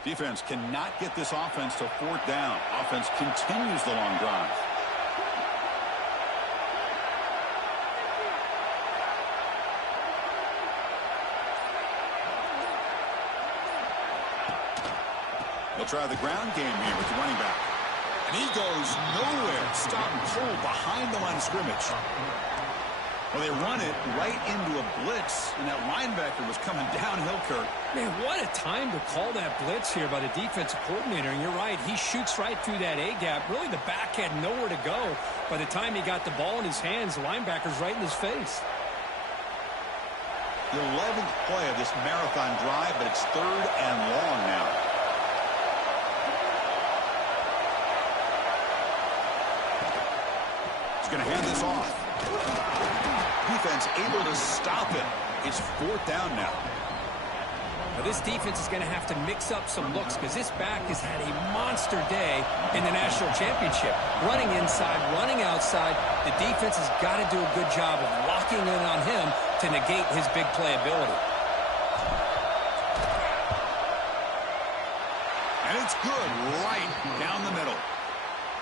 Defense cannot get this offense to 4th down. Offense continues the long drive. They'll try the ground game here with the running back. And he goes nowhere. Stop and pull behind the line of scrimmage. Well, they run it right into a blitz, and that linebacker was coming downhill, Kurt. Man, what a time to call that blitz here by the defensive coordinator. And you're right, he shoots right through that A-gap. Really, the back had nowhere to go. By the time he got the ball in his hands, the linebacker's right in his face. The 11th play of this marathon drive, but it's 3rd and long now. He's going to hand this off. Defense able to stop it. It's 4th down now. Now this defense is going to have to mix up some looks, because this back has had a monster day in the national championship. Running inside, running outside. The defense has got to do a good job of locking in on him to negate his big play ability. And it's good right down the middle.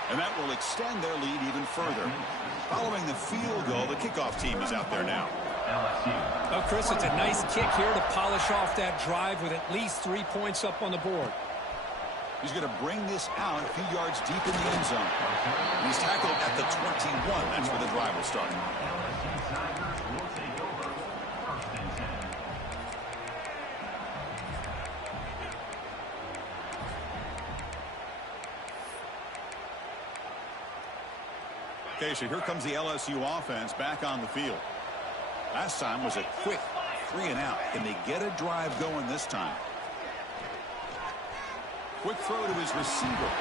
And that will extend their lead even further. Following the field goal, the kickoff team is out there now. LSU. Well, Chris, it's a nice kick here to polish off that drive with at least 3 points up on the board. He's going to bring this out a few yards deep in the end zone. He's tackled at the 21. That's where the drive will start. LSU Tigers will take over 1st and 10. Okay, so here comes the LSU offense back on the field. Last time was a quick 3 and out. Can they get a drive going this time? Quick throw to his receiver.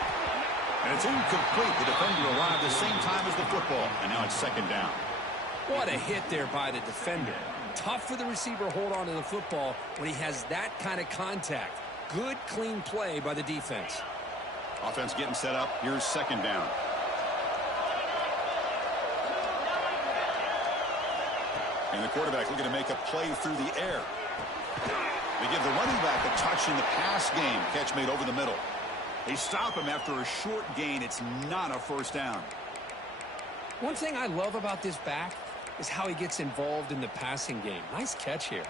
And it's incomplete. The defender arrived the same time as the football. And now it's 2nd down. What a hit there by the defender. Tough for the receiver to hold on to the football when he has that kind of contact. Good, clean play by the defense. Offense getting set up. Here's 2nd down. And the quarterback looking to make a play through the air. They give the running back a touch in the pass game. Catch made over the middle. They stop him after a short gain. It's not a 1st down. One thing I love about this back is how he gets involved in the passing game. Nice catch here.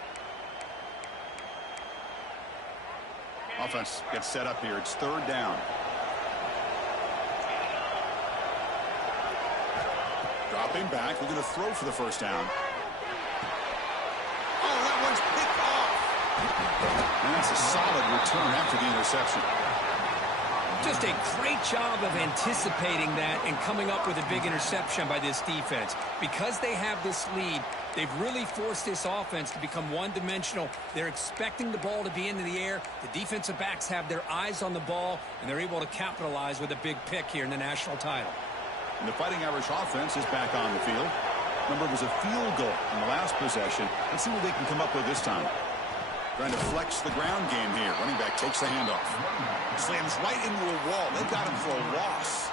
Offense gets set up here. It's 3rd down. Dropping back. We're going to throw for the 1st down. Oh, that one's picked off. And that's a solid return after the interception. Just a great job of anticipating that and coming up with a big interception by this defense. Because they have this lead, they've really forced this offense to become one-dimensional. They're expecting the ball to be into the air. The defensive backs have their eyes on the ball, and they're able to capitalize with a big pick here in the national title. And the Fighting Irish offense is back on the field. Remember, it was a field goal in the last possession. Let's see what they can come up with this time. Trying to flex the ground game here. Running back takes the handoff. Slams right into a wall. They got him for a loss.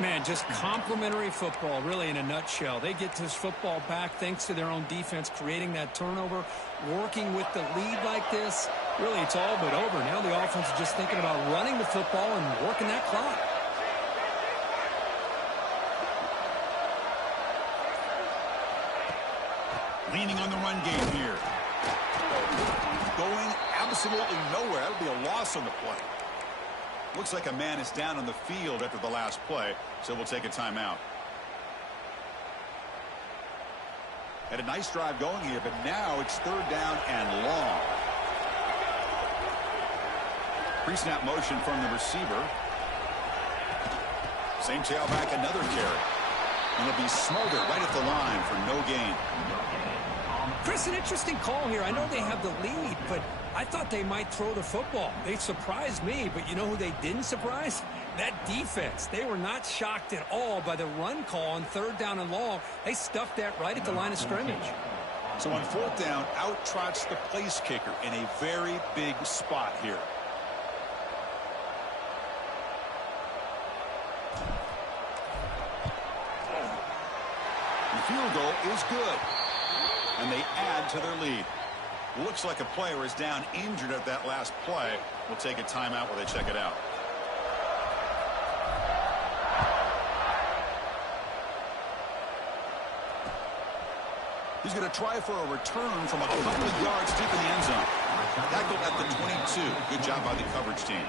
Man, just complimentary football, really, in a nutshell. They get this football back thanks to their own defense, creating that turnover, working with the lead like this. Really, it's all but over. Now the offense is just thinking about running the football and working that clock. Leaning on the run game here. Going absolutely nowhere. That would be a loss on the play. Looks like a man is down on the field after the last play, so we'll take a timeout. Had a nice drive going here, but now it's third down and long. Pre-snap motion from the receiver. Same tailback, another carry. And it'll be Smolder right at the line for no gain. Chris, an interesting call here. I know they have the lead, but I thought they might throw the football. They surprised me, but you know who they didn't surprise? That defense. They were not shocked at all by the run call on third down and long. They stuffed that right at the line of scrimmage. So on fourth down, out trots the place kicker in a very big spot here. The field goal is good. And they add to their lead. Looks like a player is down injured at that last play. We'll take a timeout while they check it out. He's going to try for a return from a couple of yards deep in the end zone. Tackled at the 22. Good job by the coverage team.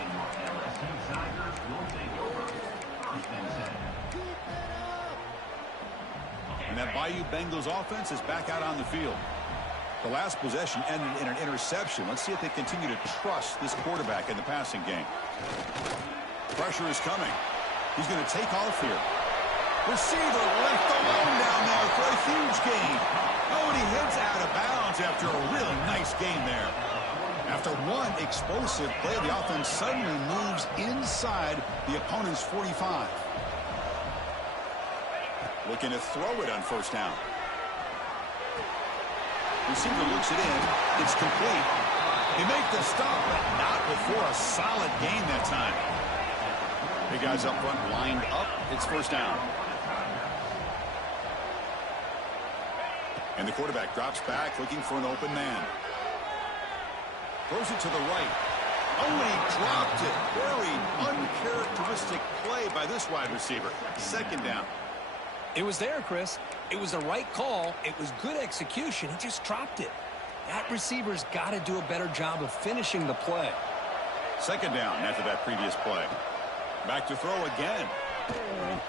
And that Bayou Bengals offense is back out on the field. The last possession ended in an interception. Let's see if they continue to trust this quarterback in the passing game. Pressure is coming. He's going to take off here. Receiver left alone down there for a huge gain. Oh, and he heads out of bounds after a really nice gain there. After one explosive play, the offense suddenly moves inside the opponent's 45. Looking to throw it on first down. Receiver looks it in. It's complete. He makes the stop, but not before a solid gain that time. The guys up front lined up. It's first down. And the quarterback drops back looking for an open man. Throws it to the right. Oh, and he dropped it. Very uncharacteristic play by this wide receiver. Second down. It was there, Chris. It was the right call. It was good execution. He just dropped it. That receiver's got to do a better job of finishing the play. Second down after that previous play. Back to throw again.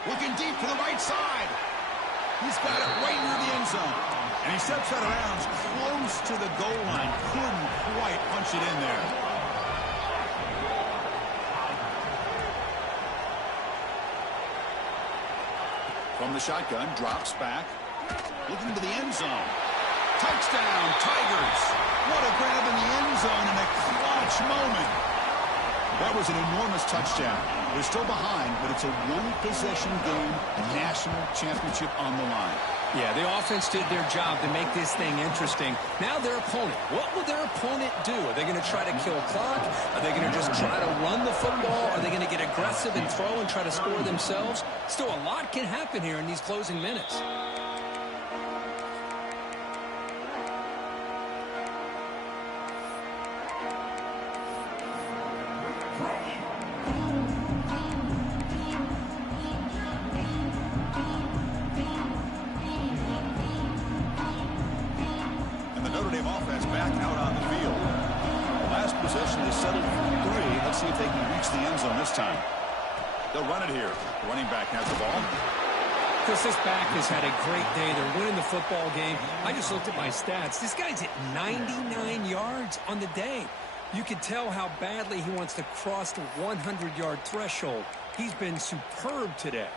Looking deep to the right side. He's got it right near the end zone. And he steps out of bounds close to the goal line. Couldn't quite punch it in there. From the shotgun, drops back. Looking to the end zone. Touchdown, Tigers. What a grab in the end zone in a clutch moment. That was an enormous touchdown. They're still behind, but it's a one-possession game, national championship on the line. Yeah, the offense did their job to make this thing interesting. Now their opponent. What will their opponent do? Are they going to try to kill clock? Are they going to just try to run the football? Are they going to get aggressive and throw and try to score themselves? Still, a lot can happen here in these closing minutes. Time. They'll run it here. The running back has the ball. Chris, this back has had a great day. They're winning the football game. I just looked at my stats. This guy's at 99 yards on the day. You can tell how badly he wants to cross the 100-yard threshold. He's been superb today.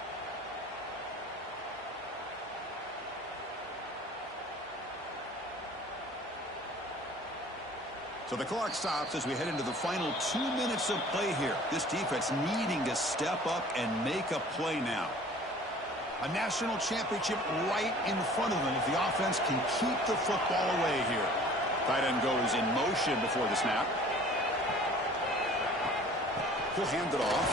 So the clock stops as we head into the final 2 minutes of play here. This defense needing to step up and make a play now. A national championship right in front of them if the offense can keep the football away here. Tight end goes in motion before the snap. He'll hand it off.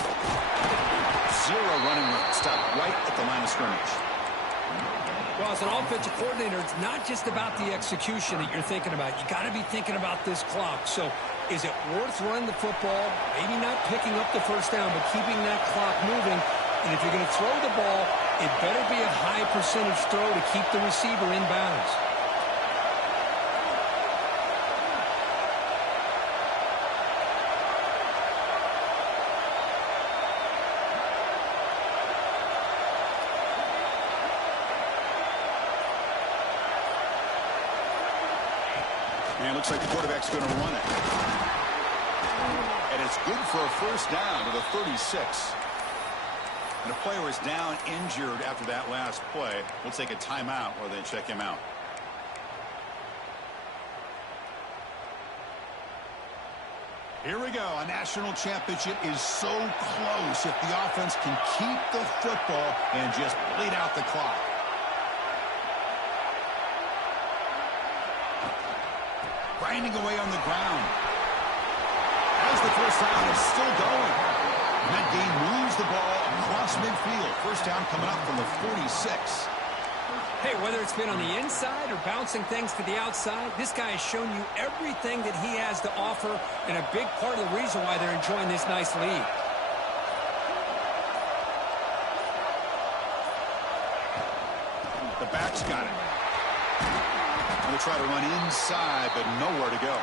Zero running room. Stop right at the line of scrimmage. Well, as an offensive coordinator, it's not just about the execution that you're thinking about. You got to be thinking about this clock. So is it worth running the football, maybe not picking up the first down, but keeping that clock moving? And if you're going to throw the ball, it better be a high percentage throw to keep the receiver in bounds. And it looks like the quarterback's going to run it. And it's good for a first down to the 36. And a player is down injured after that last play. We'll take a timeout while they check him out. Here we go. A national championship is so close if the offense can keep the football and just bleed out the clock. Grinding away on the ground. As the first down is still going. And that game moves the ball across midfield. First down coming up from the 46. Hey, whether it's been on the inside or bouncing things to the outside, this guy has shown you everything that he has to offer and a big part of the reason why they're enjoying this nice lead. The back's got it. They'll try to run inside, but nowhere to go.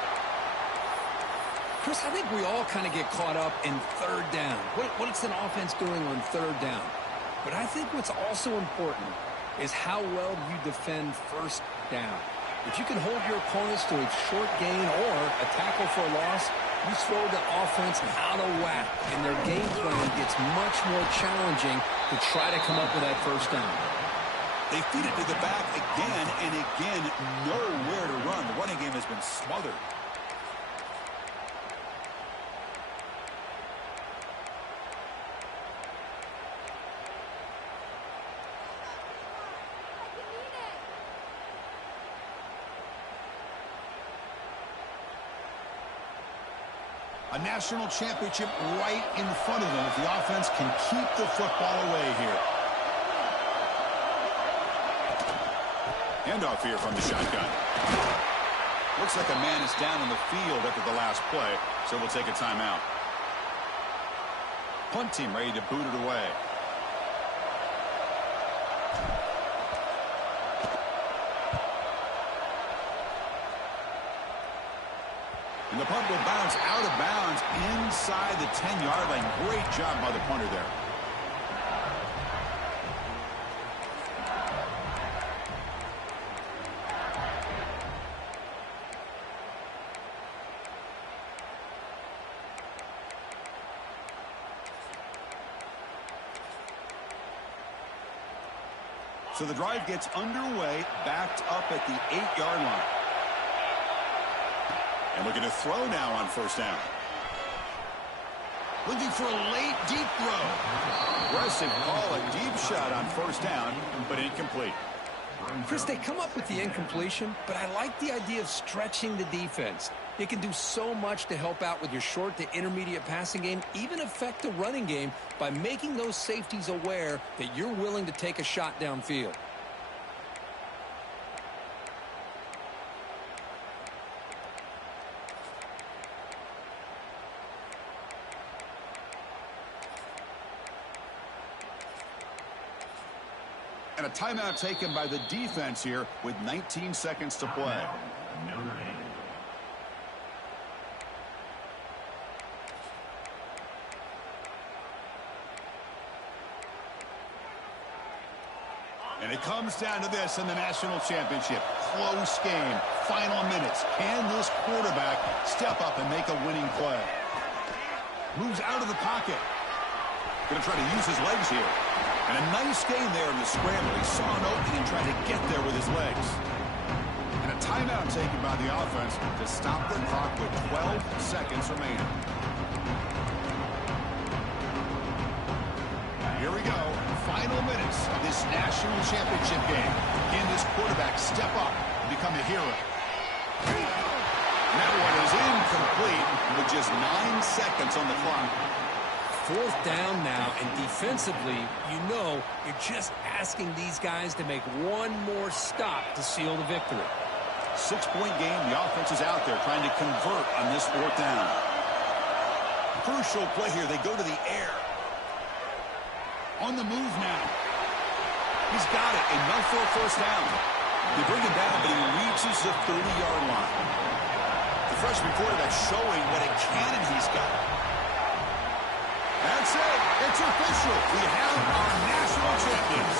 Chris, I think we all kind of get caught up in third down. What's an offense doing on third down? But I think what's also important is how well you defend first down. If you can hold your opponents to a short gain or a tackle for a loss, you throw the offense out of whack, and their game plan gets much more challenging to try to come up with that first down. They feed it to the back again and again. Nowhere to run. The running game has been smothered. A national championship right in front of them if the offense can keep the football away here. Handoff here from the shotgun. Looks like a man is down on the field after the last play, so we'll take a timeout. Punt team ready to boot it away. And the punt will bounce out of bounds inside the 10-yard line. Great job by the punter there. So the drive gets underway, backed up at the 8-yard line. And looking to throw now on first down. Looking for a late deep throw. Aggressive call, a deep shot on first down, but incomplete. Chris, they come up with the incompletion, but I like the idea of stretching the defense. It can do so much to help out with your short to intermediate passing game, even affect the running game by making those safeties aware that you're willing to take a shot downfield. And a timeout taken by the defense here with 19 seconds to play. And it comes down to this in the national championship. Close game. Final minutes. Can this quarterback step up and make a winning play? Moves out of the pocket. Going to try to use his legs here. And a nice gain there in the scramble. He saw an opening and tried to get there with his legs. And a timeout taken by the offense to stop the clock with 12 seconds remaining. Here we go. Final minutes of this national championship game. Can this quarterback step up and become a hero? And that one is incomplete with just 9 seconds on the clock. 4th down now, and defensively, you're just asking these guys to make one more stop to seal the victory. 6-point game. The offense is out there trying to convert on this 4th down. Crucial play here. They go to the air. On the move now. He's got it. Enough for a 1st down. They bring him down, but he reaches the 30-yard line. The freshman quarterback showing what a cannon he's got. That's it. It's official. We have our national champions.